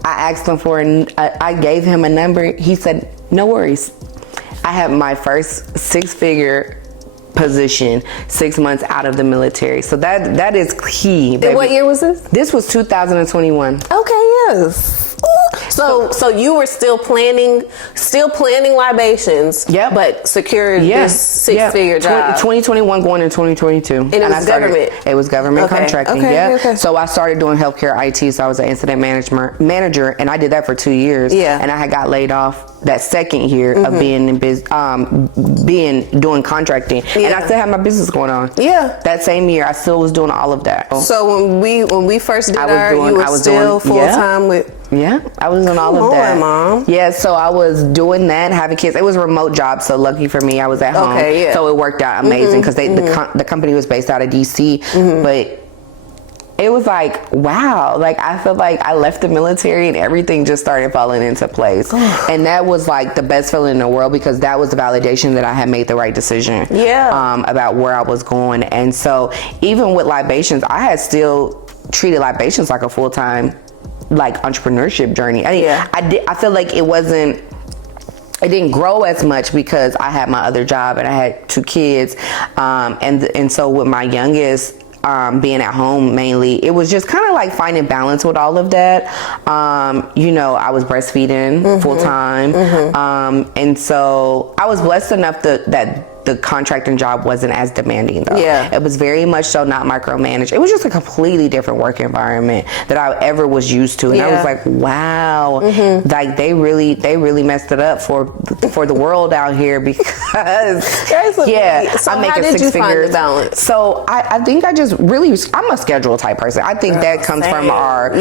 I asked him I gave him a number. He said, no worries. I had my first 6-figure position 6 months out of the military. So that is key, baby. And what year was this? This was 2021. Okay, yes. So you were still planning Libations, but secured this 6-figure job. 2021 going into 2022. And it was government? It was government contracting, Okay. So I started doing healthcare IT, so I was an incident manager, and I did that for 2 years. And I had got laid off that second year of being in doing contracting. And I still had my business going on. That same year, I still was doing all of that. So when we first did you were still full-time with... I was doing all of that. Mom. So I was doing that, having kids. It was a remote job, so lucky for me, I was at home. So it worked out amazing because the company was based out of DC, but it was like, wow, like I felt like I left the military and everything just started falling into place. And that was like the best feeling in the world because that was the validation that I had made the right decision about where I was going. And so even with Libations, I had still treated Libations like a full-time entrepreneurship journey. I feel like it didn't grow as much because I had my other job and I had 2 kids. And so with my youngest, being at home mainly, it was just kind of like finding balance with all of that. I was breastfeeding full time. And so I was blessed enough that the contracting job wasn't as demanding though. It was very much so not micromanaged. It was just a completely different work environment that I ever was used to. And I was like, wow, like they really messed it up for the world out here because so I'm making 6 figures. Find the balance? So I think I'm a schedule type person. I think that comes from our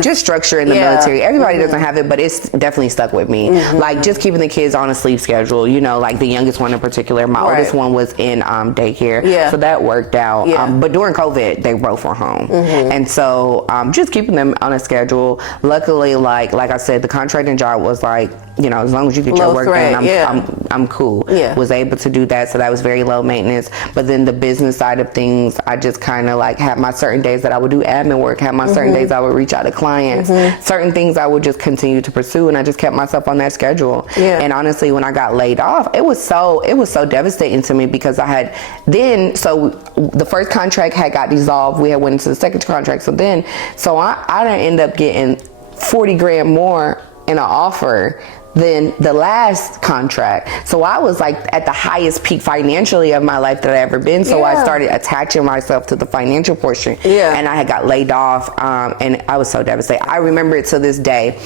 just structure in the military. Everybody doesn't have it, but it's definitely stuck with me. Like just keeping the kids on a sleep schedule, like the youngest one in particular, My oldest one was in daycare, so that worked out. But during COVID, they both were home, and so just keeping them on a schedule. Luckily, like I said, the contracting job was like, as long as you get your work done, I'm cool. Was able to do that, so that was very low maintenance. But then the business side of things, I just kind of like had my certain days that I would do admin work, had my certain days I would reach out to clients, certain things I would just continue to pursue, and I just kept myself on that schedule. And honestly, when I got laid off, it was so devastating to me, because I had so the first contract had got dissolved, we had went into the second contract, so I didn't end up getting 40 grand more in an offer than the last contract. So I was like at the highest peak financially of my life that I ever been. So I started attaching myself to the financial portion. And I had got laid off, and I was so devastated. I remember it to this day.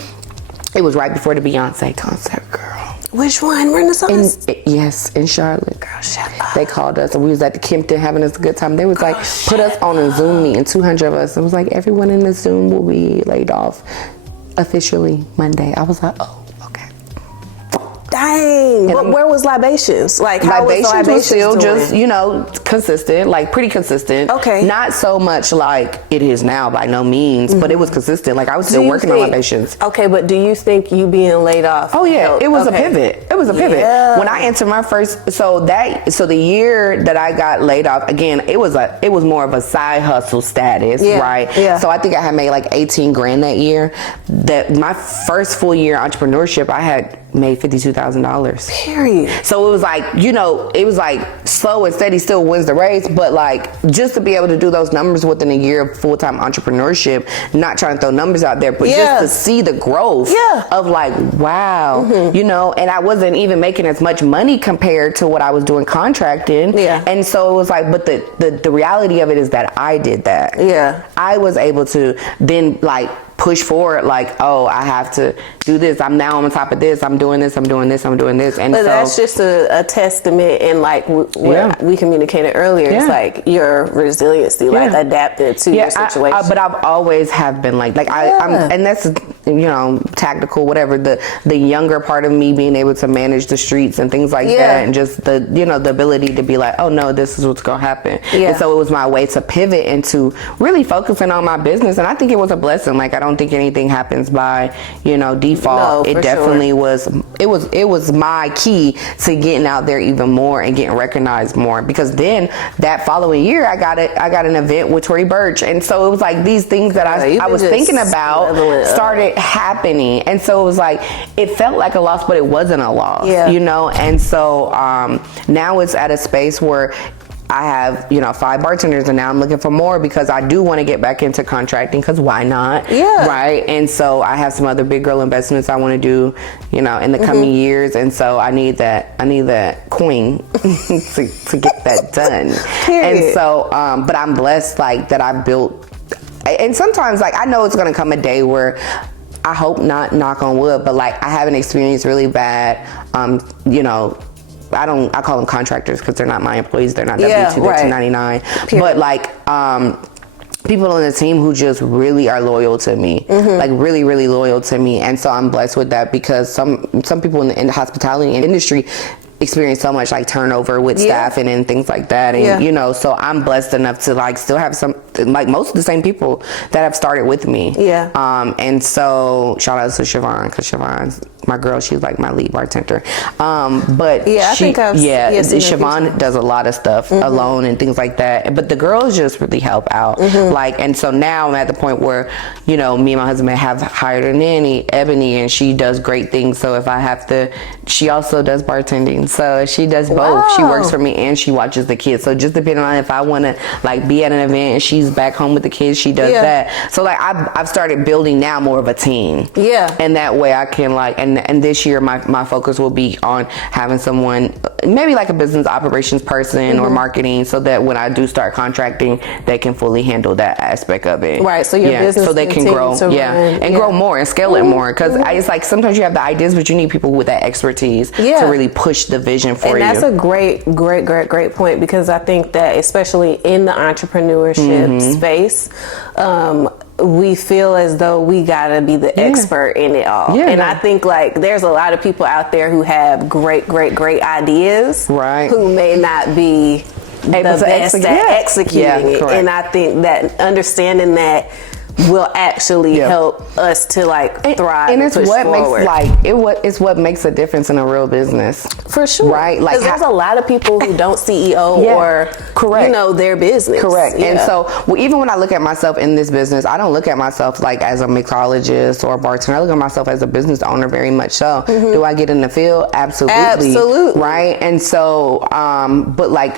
It was right before the Beyonce concert, girl. Which one? Renaissance? Yes, in Charlotte. Girl, they called us, and we was at the Kimpton having us a good time. They was like, put us on a Zoom meeting, 200 of us. It was like, everyone in the Zoom will be laid off officially Monday. I was like, oh. Dang. But where was Libations? Like, how was Libations was still doing? Just, consistent, like pretty consistent. Okay. Not so much like it is now, by no means, but it was consistent. Like, I was still working on Libations. Okay, but do you think you being laid off? Oh yeah, it was a pivot. It was a pivot. When I entered my first, so the year that I got laid off, again, it was more of a side hustle status, right? Yeah. So I think I had made like 18 grand that year. That my first full year entrepreneurship, I had made $52,000. Period. So it was like, it was like slow and steady still wins the race, but like just to be able to do those numbers within a year of full-time entrepreneurship, not trying to throw numbers out there, but just to see the growth of like, wow, and I wasn't even making as much money compared to what I was doing contracting. And so it was like, but the reality of it is that I did that. I was able to then like push forward, like, oh, I have to do this. I'm now on top of this. I'm doing this. I'm doing this. I'm doing this. And but so that's just a testament, and like what we communicated earlier, it's like your resiliency, like adapted to your situation. But I've always have been like I'm, and that's tactical, whatever. The younger part of me being able to manage the streets and things like that, and just the the ability to be like, oh no, this is what's gonna happen. And so it was my way to pivot into really focusing on my business, and I think it was a blessing. Like, I don't think anything happens by default. It definitely was. It was my key to getting out there even more and getting recognized more, because then that following year I got an event with Tory Burch, and so it was like these things that I was thinking about started happening, and so it was like it felt like a loss, but it wasn't a loss. And so now it's at a space where I have 5 bartenders, and now I'm looking for more, because I do want to get back into contracting, because why not? Right. And so I have some other big girl investments I want to do in the coming years, and so I need that coin to get that done. And so but I'm blessed like that I've built, and sometimes like I know it's going to come a day where I hope not, knock on wood, but like I haven't experienced really bad I call them contractors because they're not my employees. They're not W-2, they're 1099. But like people on the team who just really are loyal to me, like really, really loyal to me. And so I'm blessed with that, because some people in the hospitality industry experience so much like turnover with staffing and things like that, and so I'm blessed enough to like still have some, like most of the same people that have started with me. And so shout out to Siobhan, because Siobhan's my girl. She's like my lead bartender. But Siobhan does a lot of stuff alone and things like that. But the girls just really help out. Like, and so now I'm at the point where me and my husband have hired a nanny, Ebony, and she does great things. So if I have to, she also does bartending. So she does both. She works for me and she watches the kids. So just depending on if I want to like be at an event and she's back home with the kids, she does that. So like I've started building now more of a team. And that way I can like, and this year my focus will be on having someone, maybe like a business operations person or marketing, so that when I do start contracting, they can fully handle that aspect of it. Right. So your business, so they can grow, grow more and scale it more. Because it's like sometimes you have the ideas, but you need people with that expertise to really push the vision for you. And that's a great point, because I think that especially in the entrepreneurship space, we feel as though we gotta be the expert in it all. And I think like there's a lot of people out there who have great ideas, who may not be the best at executing it. And I think that understanding that will actually help us to like thrive and it's push what forward. It's what makes a difference in a real business, for sure, right? Like there's a lot of people who don't CEO or you know their business, and so even when I look at myself in this business, I don't look at myself like as a mixologist or a bartender. I look at myself as a business owner, very much so. Do I get in the field? Absolutely, right? And so but like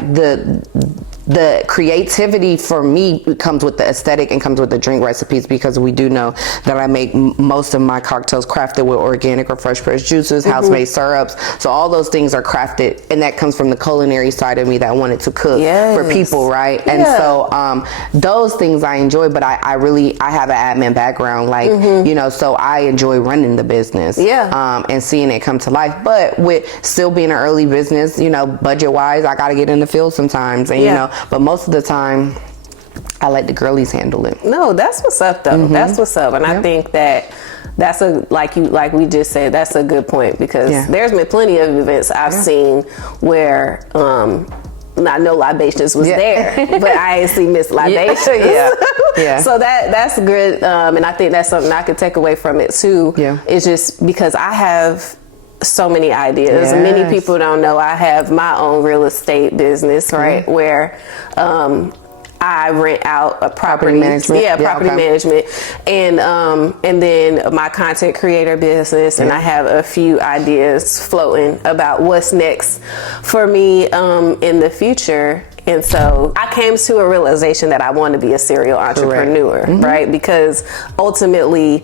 the creativity for me comes with the aesthetic and comes with the drink recipes, because we do know that I make most of my cocktails crafted with organic or fresh pressed juices, house-made syrups. So all those things are crafted, and that comes from the culinary side of me that wanted to cook for people, right? And so those things I enjoy, but I have an admin background, like, you know, so I enjoy running the business and seeing it come to life. But with still being an early business, you know, budget-wise, I got to get in the field sometimes, and you know, but most of the time I let the girlies handle it. No, that's what's up though. That's what's up. And I think that that's like we just said, that's a good point, because there's been plenty of events I've seen where I know Libations was there, but I ain't see Miss Libations. So that's good. And I think that's something I could take away from it too. It's just because I have so many ideas. Many people don't know I have my own real estate business, right? Where I rent out a property management. Management, and then my content creator business, and I have a few ideas floating about what's next for me in the future. And so I came to a realization that I want to be a serial entrepreneur, right? Because ultimately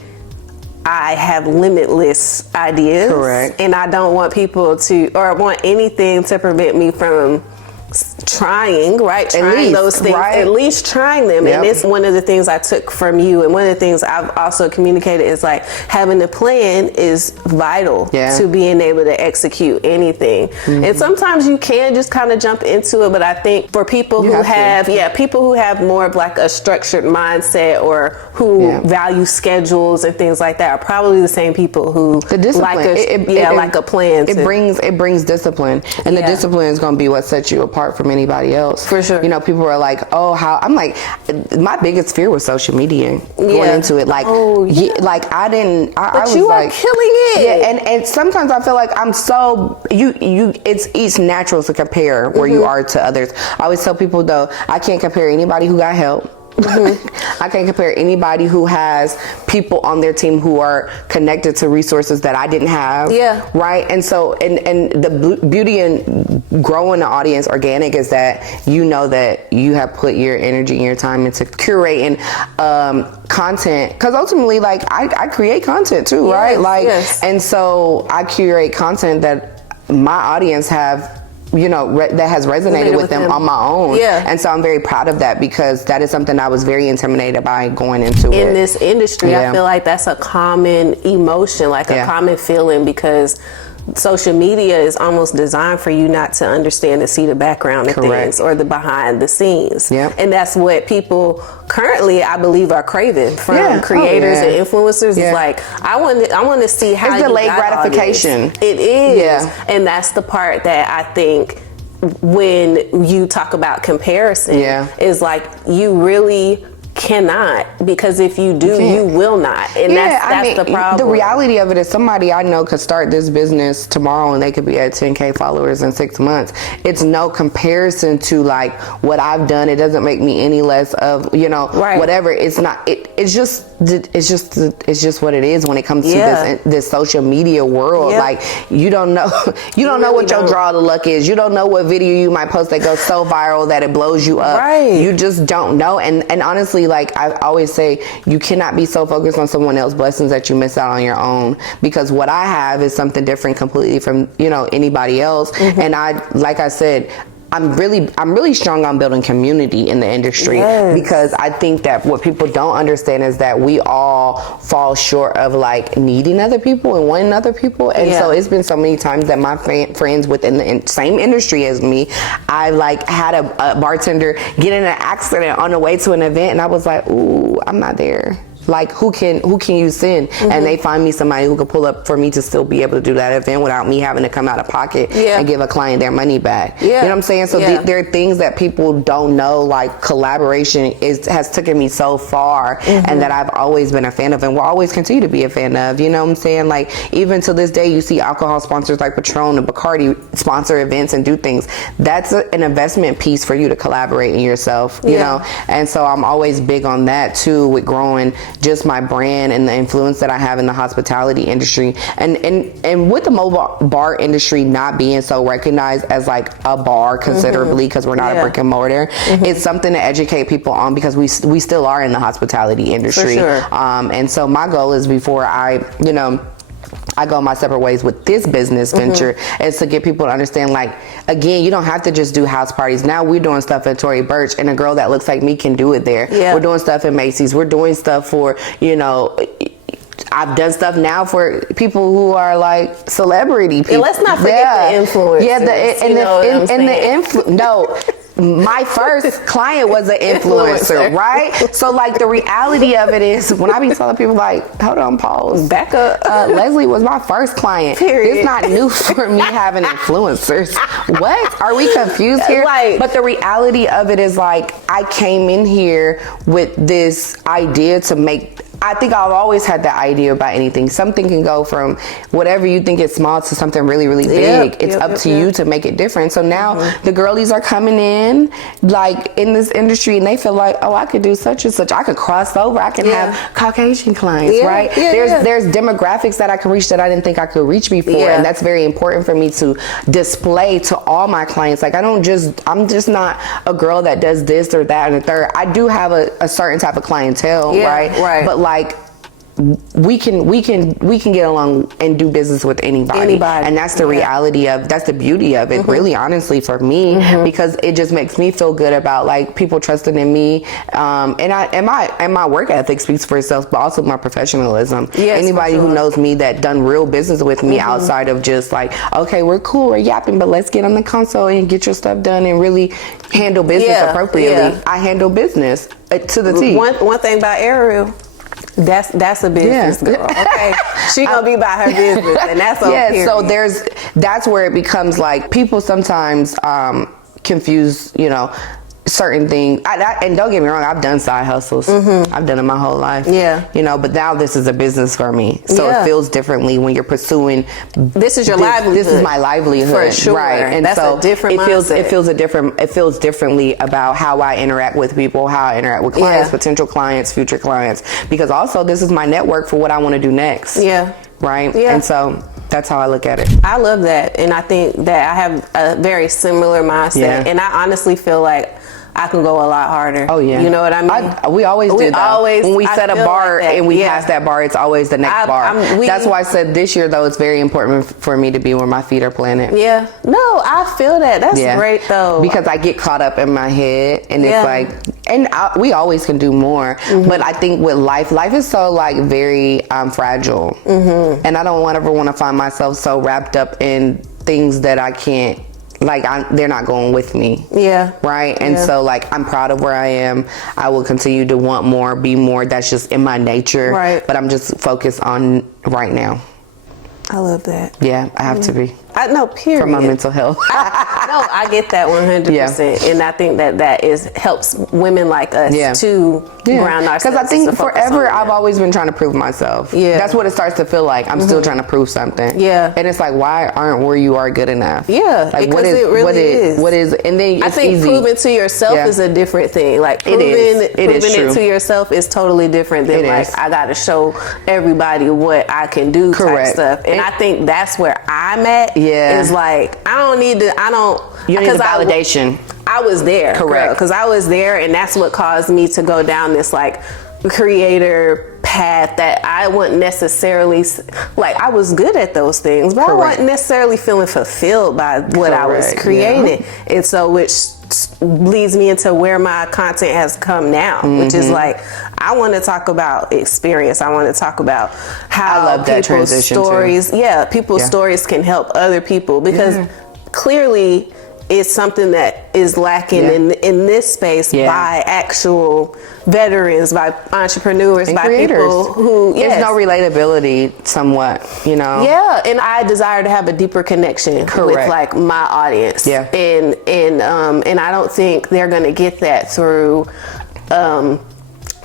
I have limitless ideas, and I don't want people to, or want anything to prevent me from trying those things, at least trying them. And it's one of the things I took from you, and one of the things I've also communicated is like having a plan is vital to being able to execute anything. And sometimes you can just kind of jump into it, but I think for people who have people who have more of like a structured mindset, or who value schedules and things like that, are probably the same people who like a plan. It brings discipline, and the discipline is going to be what sets you apart from anybody else. For sure. You know, people are like, oh, how? I'm like, my biggest fear was social media going into it. Like, like I didn't. But you are killing it. And sometimes I feel like I'm so it's natural to compare where you are to others. I always tell people though, I can't compare anybody who got help. I can't compare anybody who has people on their team who are connected to resources that I didn't have. Right. And so, and the beauty in growing the audience organic is that you know that you have put your energy and your time into curating content, because ultimately, like I create content too, right? Like, and so I curate content that my audience have, you know, that has resonated with them on my own. And so I'm very proud of that, because that is something I was very intimidated by going into in this industry. I feel like that's a common emotion, like a common feeling, because social media is almost designed for you not to understand and see the background of things, or the behind the scenes. And that's what people currently, I believe, are craving from creators and influencers. It's like, I want to see how it's delayed gratification. It is. And that's the part that I think when you talk about comparison is like, you really cannot, because if you do, you will not. And that's the problem. The reality of it is, somebody I know could start this business tomorrow and they could be at 10K followers in 6 months. It's no comparison to like what I've done. It doesn't make me any less of, you know, whatever. It's not, it's just what it is when it comes to this social media world. Like, you don't know what your draw to luck is. You don't know what video you might post that goes so viral that it blows you up. You just don't know. And honestly, like I always say, you cannot be so focused on someone else's blessings that you miss out on your own, because what I have is something different completely from, you know, anybody else. And like I said, I'm really strong on building community in the industry, because I think that what people don't understand is that we all fall short of like needing other people and wanting other people. And so it's been so many times that my friends within the same industry as me, I like had a bartender get in an accident on the way to an event, and I was like, ooh, I'm not there. Like, who can you send? And they find me somebody who can pull up for me to still be able to do that event without me having to come out of pocket and give a client their money back. You know what I'm saying? So there are things that people don't know, like collaboration has taken me so far, and that I've always been a fan of, and will always continue to be a fan of. You know what I'm saying? Like, even to this day, you see alcohol sponsors like Patron and Bacardi sponsor events and do things. That's an investment piece for you to collaborate in yourself, you know? And so I'm always big on that too, with growing just my brand and the influence that I have in the hospitality industry, and with the mobile bar industry not being so recognized as like a bar considerably, because we're not a brick and mortar, it's something to educate people on, because we still are in the hospitality industry. For sure. And so my goal is, before I go my separate ways with this business venture, is to get people to understand, like, again, you don't have to just do house parties. Now we're doing stuff at Tory Burch, and a girl that looks like me can do it there. We're doing stuff at Macy's. We're doing stuff for, I've done stuff now for people who are like celebrity people. And let's not forget the influencers. My first client was an influencer, right? So like the reality of it is, when I be telling people like, hold on, pause, back up. Leslie was my first client. Period. It's not new for me having influencers. What? Are we confused here? But the reality of it is, like, I came in here with this idea to make, I think I've always had that idea about anything. Something can go from whatever you think is small to something really, really big. It's up to you to make it different. So now the girlies are coming in, like, in this industry, and they feel like, oh, I could do such and such. I could cross over. I can have Caucasian clients, right? There's demographics that I can reach that I didn't think I could reach before. And that's very important for me to display to all my clients. Like, I'm just not a girl that does this or that and the third. I do have a certain type of clientele, right? But like, we can get along and do business with anybody. And that's the reality of, that's the beauty of it, really, honestly, for me, because it just makes me feel good about like people trusting in me, and my work ethic speaks for itself, but also my professionalism. Anybody who knows me that done real business with me outside of just like, okay, we're cool, we're yapping, but let's get on the console and get your stuff done and really handle business appropriately. I handle business to the T. One thing about Ariel, that's a business girl. Okay, she gonna be about her business, and that's okay. So that's where it becomes like, people sometimes confuse, certain things. And don't get me wrong, I've done side hustles. I've done it my whole life. But now this is a business for me. So it feels differently when you're pursuing. This is your livelihood. This is my livelihood, for sure. Right? And that's so a different mindset. It feels differently about how I interact with people, how I interact with clients, potential clients, future clients. Because also, this is my network for what I want to do next. Right. And so that's how I look at it. I love that, and I think that I have a very similar mindset, and I honestly feel like I can go a lot harder. Oh yeah. You know what I mean? We always do that. When we set a bar and we pass that bar, it's always the next bar. That's why I said this year, though, it's very important for me to be where my feet are planted. No, I feel that. That's great, though. Because I get caught up in my head, and it's like, and we always can do more. But I think with life is so like very fragile. And I don't ever want to find myself so wrapped up in things that I can't, like, they're not going with me. Right. And so like, I'm proud of where I am. I will continue to want more, be more. That's just in my nature. But I'm just focused on right now. I love that. I have to be. No, period. For my mental health. I get that 100%. And I think that helps women like us to ground ourselves. Because I think forever I've always been trying to prove myself. That's what it starts to feel like. I'm still trying to prove something. And it's like, why aren't where you are good enough? Like, because it really is. What is, and then it's I think easy. Proving to yourself is a different thing. Like, proving it to yourself is totally different than I got to show everybody what I can do type stuff. And I think that's where I'm at. Is like, I don't need to, you need the validation. I was there. Correct. Because I was there, and that's what caused me to go down this like creator path that I wasn't necessarily, like, I was good at those things, but I wasn't necessarily feeling fulfilled by what I was creating. And so, which leads me into where my content has come now, which is like, I want to talk about experience. I want to talk about how people's stories, people's stories can help other people, because clearly it's something that is lacking in this space by actual veterans, by entrepreneurs, and by creators. People who there's no relatability somewhat, you know. And I desire to have a deeper connection with like my audience. And I don't think they're gonna get that through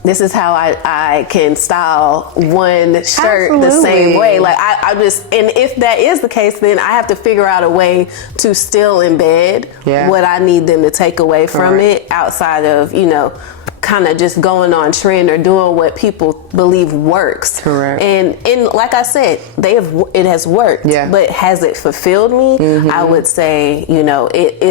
this is how I can style one shirt the same way. Like I just, and if that is the case, then I have to figure out a way to still embed what I need them to take away from it, outside of, you know, kind of just going on trend or doing what people believe works. And like I said, it has worked, but has it fulfilled me? I would say, you know, it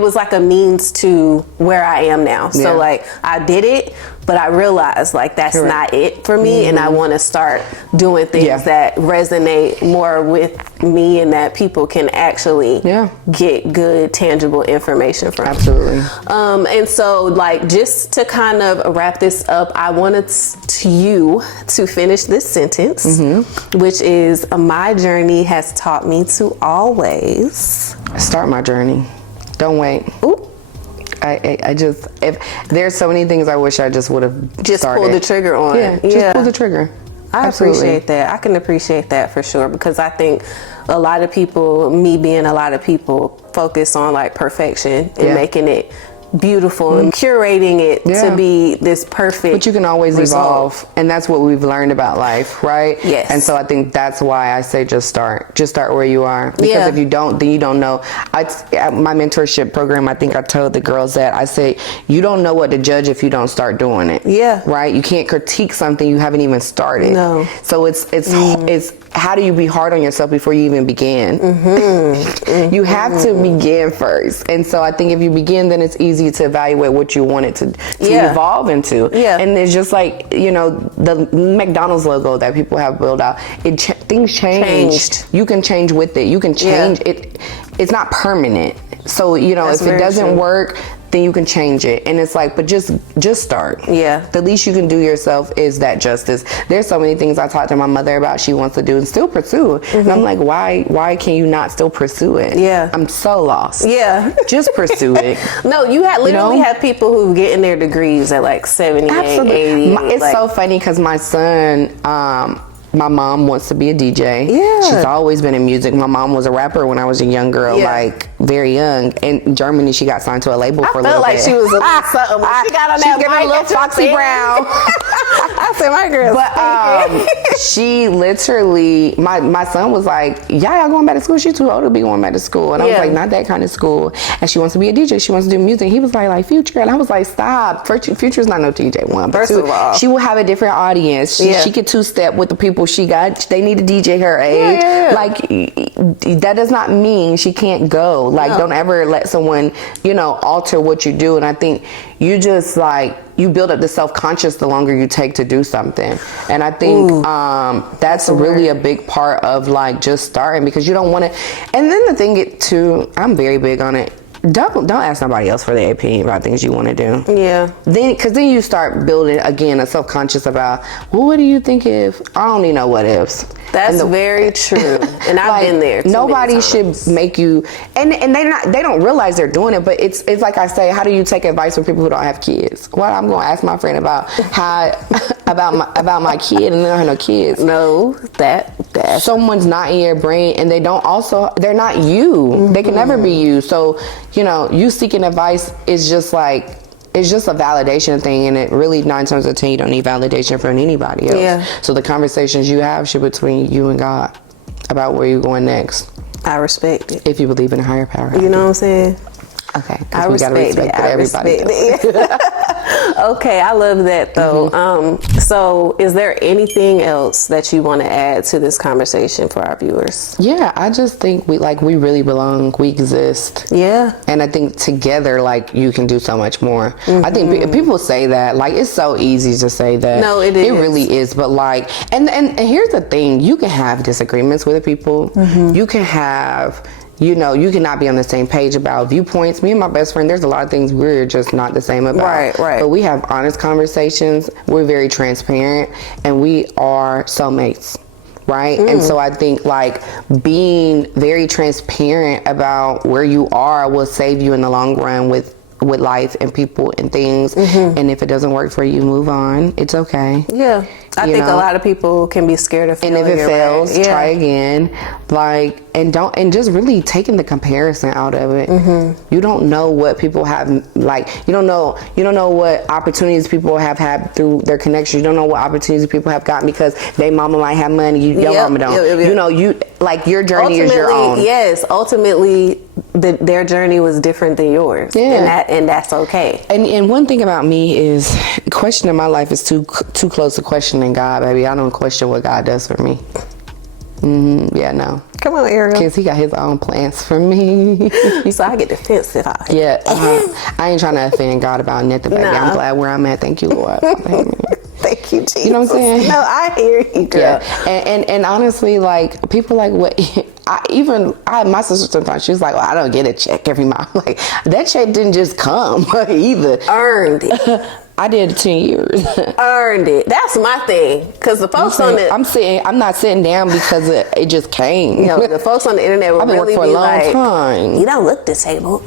was like a means to where I am now. So like, I did it, but I realized like that's not it for me, and I want to start doing things that resonate more with me and that people can actually get good, tangible information from. Absolutely. And so, like, just to kind of wrap this up, I wanted you to finish this sentence, which is, my journey has taught me to always start my journey. Don't wait. Ooh. I just, if there's so many things I wish I just would have just pulled the trigger on. Just pull the trigger. I appreciate that. I can appreciate that for sure, because I think a lot of people, me being a lot of people, focus on like perfection and making it beautiful and curating it to be this perfect. But you can always evolve, and that's what we've learned about life, right? Yes. And so I think that's why I say just start where you are, because if you don't, then you don't know. At my mentorship program, I think I told the girls that, I say, you don't know what to judge if you don't start doing it. Right? You can't critique something you haven't even started. No. So it's how do you be hard on yourself before you even begin? You have to begin first. And so I think if you begin, then it's easy to evaluate what you want it to evolve into. And it's just like, you know, the McDonald's logo that people have built out, things changed. You can change with it. You can change it. It's not permanent. So, you know, if it doesn't work, then you can change it. And it's like, but just start. The least you can do yourself is that justice. There's so many things I talked to my mother about she wants to do and still pursue. And I'm like, why can you not still pursue it? I'm so lost. Just pursue it. No, you literally have people who get in their degrees at like 70, 80. It's like, so funny because my son, my mom wants to be a DJ. She's always been in music. My mom was a rapper when I was a young girl, like very young. In Germany, she got signed to a label for a little bit. I felt like she was a little something. She got on that mic, a little Foxy Brown. I said, my girl. But she literally, my son was like, y'all going back to school? She's too old to be going back to school. And I was like, not that kind of school. And she wants to be a DJ. She wants to do music. He was like Future. And I was like, stop. Future's not no DJ one. But First of all, she will have a different audience. She could two-step with the people she got. They need a DJ her age. Like, that does not mean she can't go. Like, don't ever let someone, you know, alter what you do. And I think you just like, you build up the self-conscious the longer you take to do something. And I think that's really a big part of like just starting, because you don't want to. And then the thing too, I'm very big on it. Don't ask somebody else for their opinion about things you want to do. Then, because then you start building again a self-conscious about, well, what do you think if? I don't even know what ifs. That's very true. And I've been there. Nobody should make you, and they don't realize they're doing it. But it's like I say, how do you take advice from people who don't have kids? Well, I'm gonna ask my friend about about my kid, and they don't have no kids. No, that someone's not in your brain, and they're not you. They can never be you. So, you know, you seeking advice is just like, it's just a validation thing, and it really 9 times out of 10 you don't need validation from anybody else. So the conversations you have should be between you and God about where you're going next. I respect it. If you believe in a higher power. You know what I'm saying? Okay, because we got to respect everybody. Okay, I love that though. So is there anything else that you want to add to this conversation for our viewers? Yeah, I just think we really belong. We exist. Yeah. And I think together, like, you can do so much more. I think people say that, like, it's so easy to say that. No, it is. It really is. But like, and here's the thing, you can have disagreements with people. You can have, you know, you cannot be on the same page about viewpoints. Me and my best friend, there's a lot of things we're just not the same about. Right. But we have honest conversations. We're very transparent, and we are soulmates. Right. And so I think, like, being very transparent about where you are will save you in the long run with life and people and things. And if it doesn't work for you, move on. It's okay. Yeah. I think a lot of people can be scared of failing. And if it fails, try again. Like, and just really taking the comparison out of it. You don't know what people have, like, you don't know what opportunities people have had through their connections. You don't know what opportunities people have gotten because their mama might have money, your mama don't. You know, like, your journey is your own. Yes, ultimately their journey was different than yours. Yeah. And that's okay. And one thing about me is questioning my life is too close to questioning God, baby. I don't question what God does for me. Yeah, no. Come on, Ariel. Because he got his own plans for me. So I get defensive. Yeah. I ain't trying to offend God about nothing, baby. I'm glad where I'm at. Thank you, Lord. Thank you, Jesus. You know what I'm saying? No, I hear you, girl. Yeah. And honestly, like, people like what... I my sister sometimes, she was like, well, I don't get a check every month. I'm like, that check didn't just come either. Earned it. I did 10 years. Earned it. That's my thing. Because the folks on the... I'm not sitting down because it just came. You know, the folks on the internet will really for be a long like, time. You don't look disabled.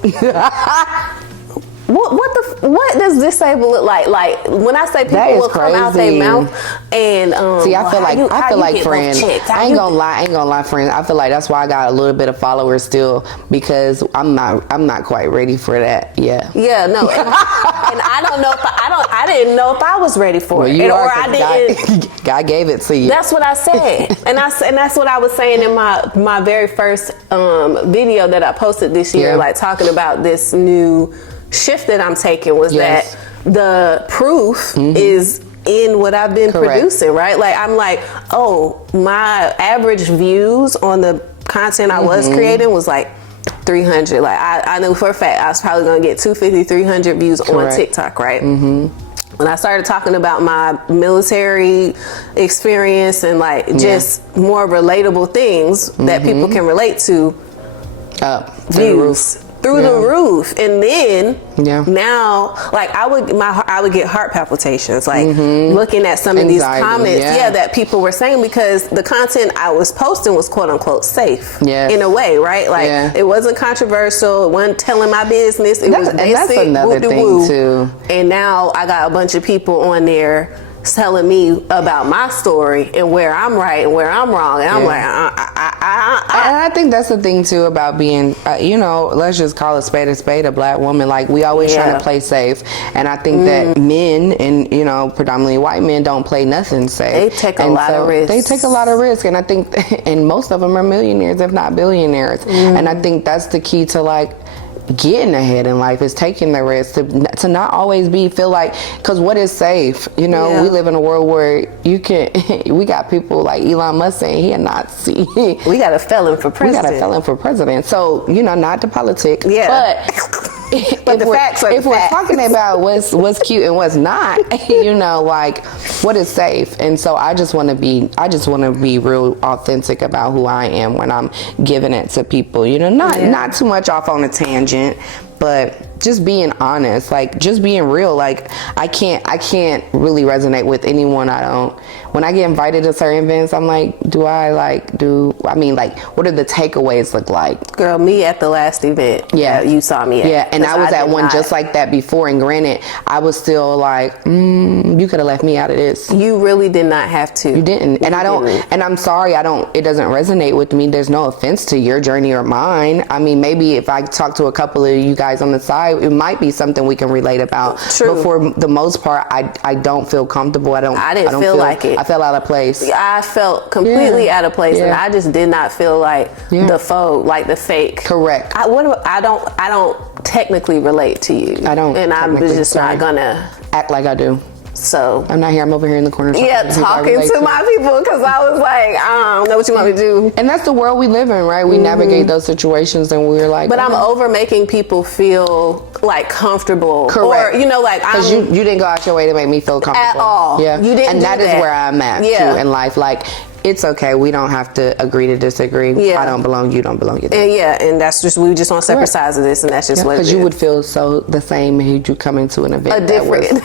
What does disabled look like? Like, when I say people will come out their mouth and see, I feel like friend. I ain't gonna lie, friend. I feel like that's why I got a little bit of followers still, because I'm not quite ready for that. Yeah. Yeah, no. And I don't know if I didn't know if I was ready for it. God gave it to you. That's what I said. and that's what I was saying in my very first video that I posted this year, like, talking about this new shift that I'm taking was that the proof is in what I've been producing, right? Like, I'm like, oh, my average views on the content I was creating was like 300. Like, I knew for a fact I was probably gonna get 250, 300 views on TikTok, right? When I started talking about my military experience and, like, just more relatable things that people can relate to, views through the roof. And then now, like, I would get heart palpitations, like, looking at some of these comments that people were saying, because the content I was posting was quote unquote safe in a way, right? Like, it wasn't controversial, it wasn't telling my business, it was basic. And that's another thing too. And now I got a bunch of people on there telling me about my story and where I'm right and where I'm wrong, and I'm like, And I think that's the thing too about being, you know, let's just call a spade, a black woman. Like, we always trying to play safe, and I think that men, and, you know, predominantly white men, don't play nothing safe. They take a lot of risks. They take a lot of risk, and I think, and most of them are millionaires, if not billionaires. And I think that's the key to, like, getting ahead in life, is taking the risk, to not always feel like, because what is safe? You know, we live in a world where we got people like Elon Musk saying he a Nazi. We got a felon for president. So, you know, not to politic, but the facts are if we're talking about what's cute and what's not, you know, like, what is safe? And so I just want to be real authentic about who I am when I'm giving it to people, you know, not too much off on a tangent, but just being honest, like, just being real. Like, I can't really resonate with anyone when I get invited to certain events, I'm like, what do the takeaways look like? Girl, me at the last event. Yeah. You saw me at. Yeah, and I was at one just like that before, and granted, I was still like, you could have left me out of this. You really did not have to. You didn't. And and I'm sorry, it doesn't resonate with me. There's no offense to your journey or mine. I mean, maybe if I talk to a couple of you guys on the side, it might be something we can relate about. True. But for the most part, I don't feel comfortable. I didn't feel like it. I felt out of place. I felt completely out of place, and I just did not feel like the fake. Correct. I don't technically relate to you. I don't. And I'm just not gonna act like I do. So I'm not here. I'm over here in the corner. Talking to my people, because I was like, I don't know what you want me to do. And that's the world we live in, right? We navigate those situations, and we're like. But I'm over making people feel like comfortable. Correct. Or like because you didn't go out your way to make me feel comfortable at all. Yeah, you didn't. And that is where I'm at too in life. Like, it's okay. We don't have to agree to disagree. I don't belong. You don't belong. You don't. And that's just, we just on separate sides of this, and that's just what it is. Because you would feel so the same had you come into an event different.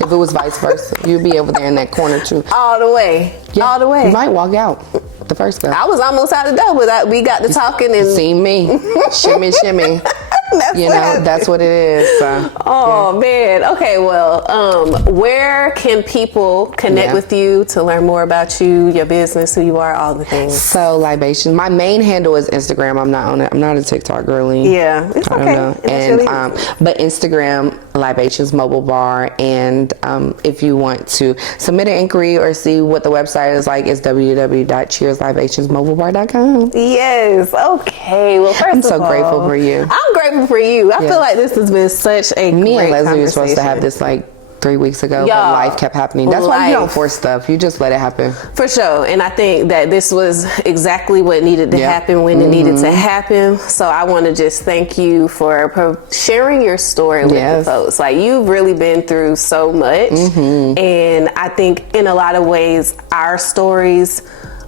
If it was vice versa, you'd be over there in that corner too. All the way. Yeah, all the way. You might walk out the first go. I was almost out the door, but we got to talking and seen me. Shimmy, shimmy. That's what it is. So, man. Okay, well, where can people connect with you to learn more about you, your business, who you are, all the things? So, Libations. My main handle is Instagram. I'm not on it. I'm not a TikTok girly. Yeah, it's okay. Know. And but Instagram, Libations Mobile Bar, and if you want to submit an inquiry or see what the website is like, it's www.cheerslibationsmobilebar.com. Yes. Okay. Well, first I'm so grateful for you. I'm grateful for you. I feel like this has been such a Me great and Leslie were conversation. supposed to have this like 3 weeks ago, but life kept happening. That's why you don't force stuff. You just let it happen. For sure. And I think that this was exactly what needed to happen when it needed to happen. So I want to just thank you for sharing your story with the folks. Like, you've really been through so much. And I think in a lot of ways, our stories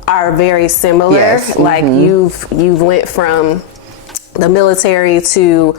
are very similar. Like, you've went from the military to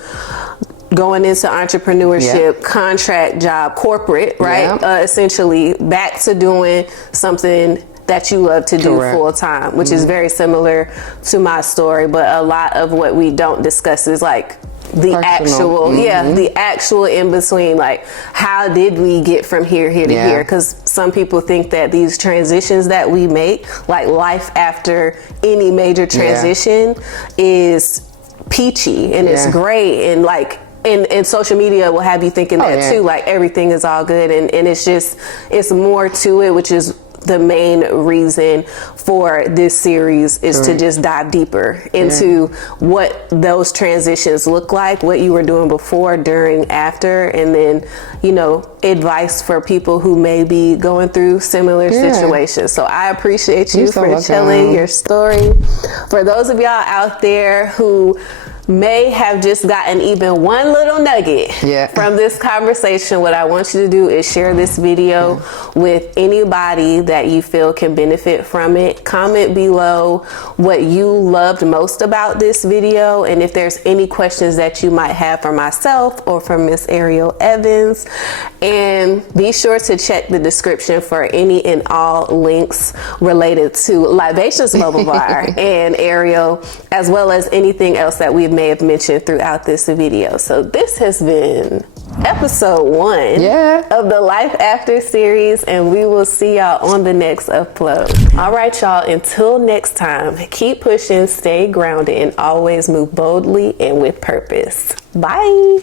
going into entrepreneurship, contract job, corporate, right? Essentially back to doing something that you love to do full time, which is very similar to my story. But a lot of what we don't discuss is like the actual, the actual in between, like, how did we get from here to here? Because some people think that these transitions that we make, like life after any major transition, is peachy and it's great, and like, and social media will have you thinking that too, like everything is all good, and it's more to it, which is the main reason for this series is to just dive deeper into what those transitions look like, what you were doing before, during, after, and then, advice for people who may be going through similar situations. So I appreciate you for telling your story. For those of y'all out there who may have just gotten even one little nugget from this conversation, what I want you to do is share this video with anybody that you feel can benefit from it. Comment below what you loved most about this video, and if there's any questions that you might have for myself or for Miss Ariel Evans. And be sure to check the description for any and all links related to Libations Mobile Bar and Ariel, as well as anything else that we may have mentioned throughout this video. So this has been episode 1 of the Life After series, and we will see y'all on the next upload. All right, y'all, until next time, keep pushing, stay grounded, and always move boldly and with purpose. Bye.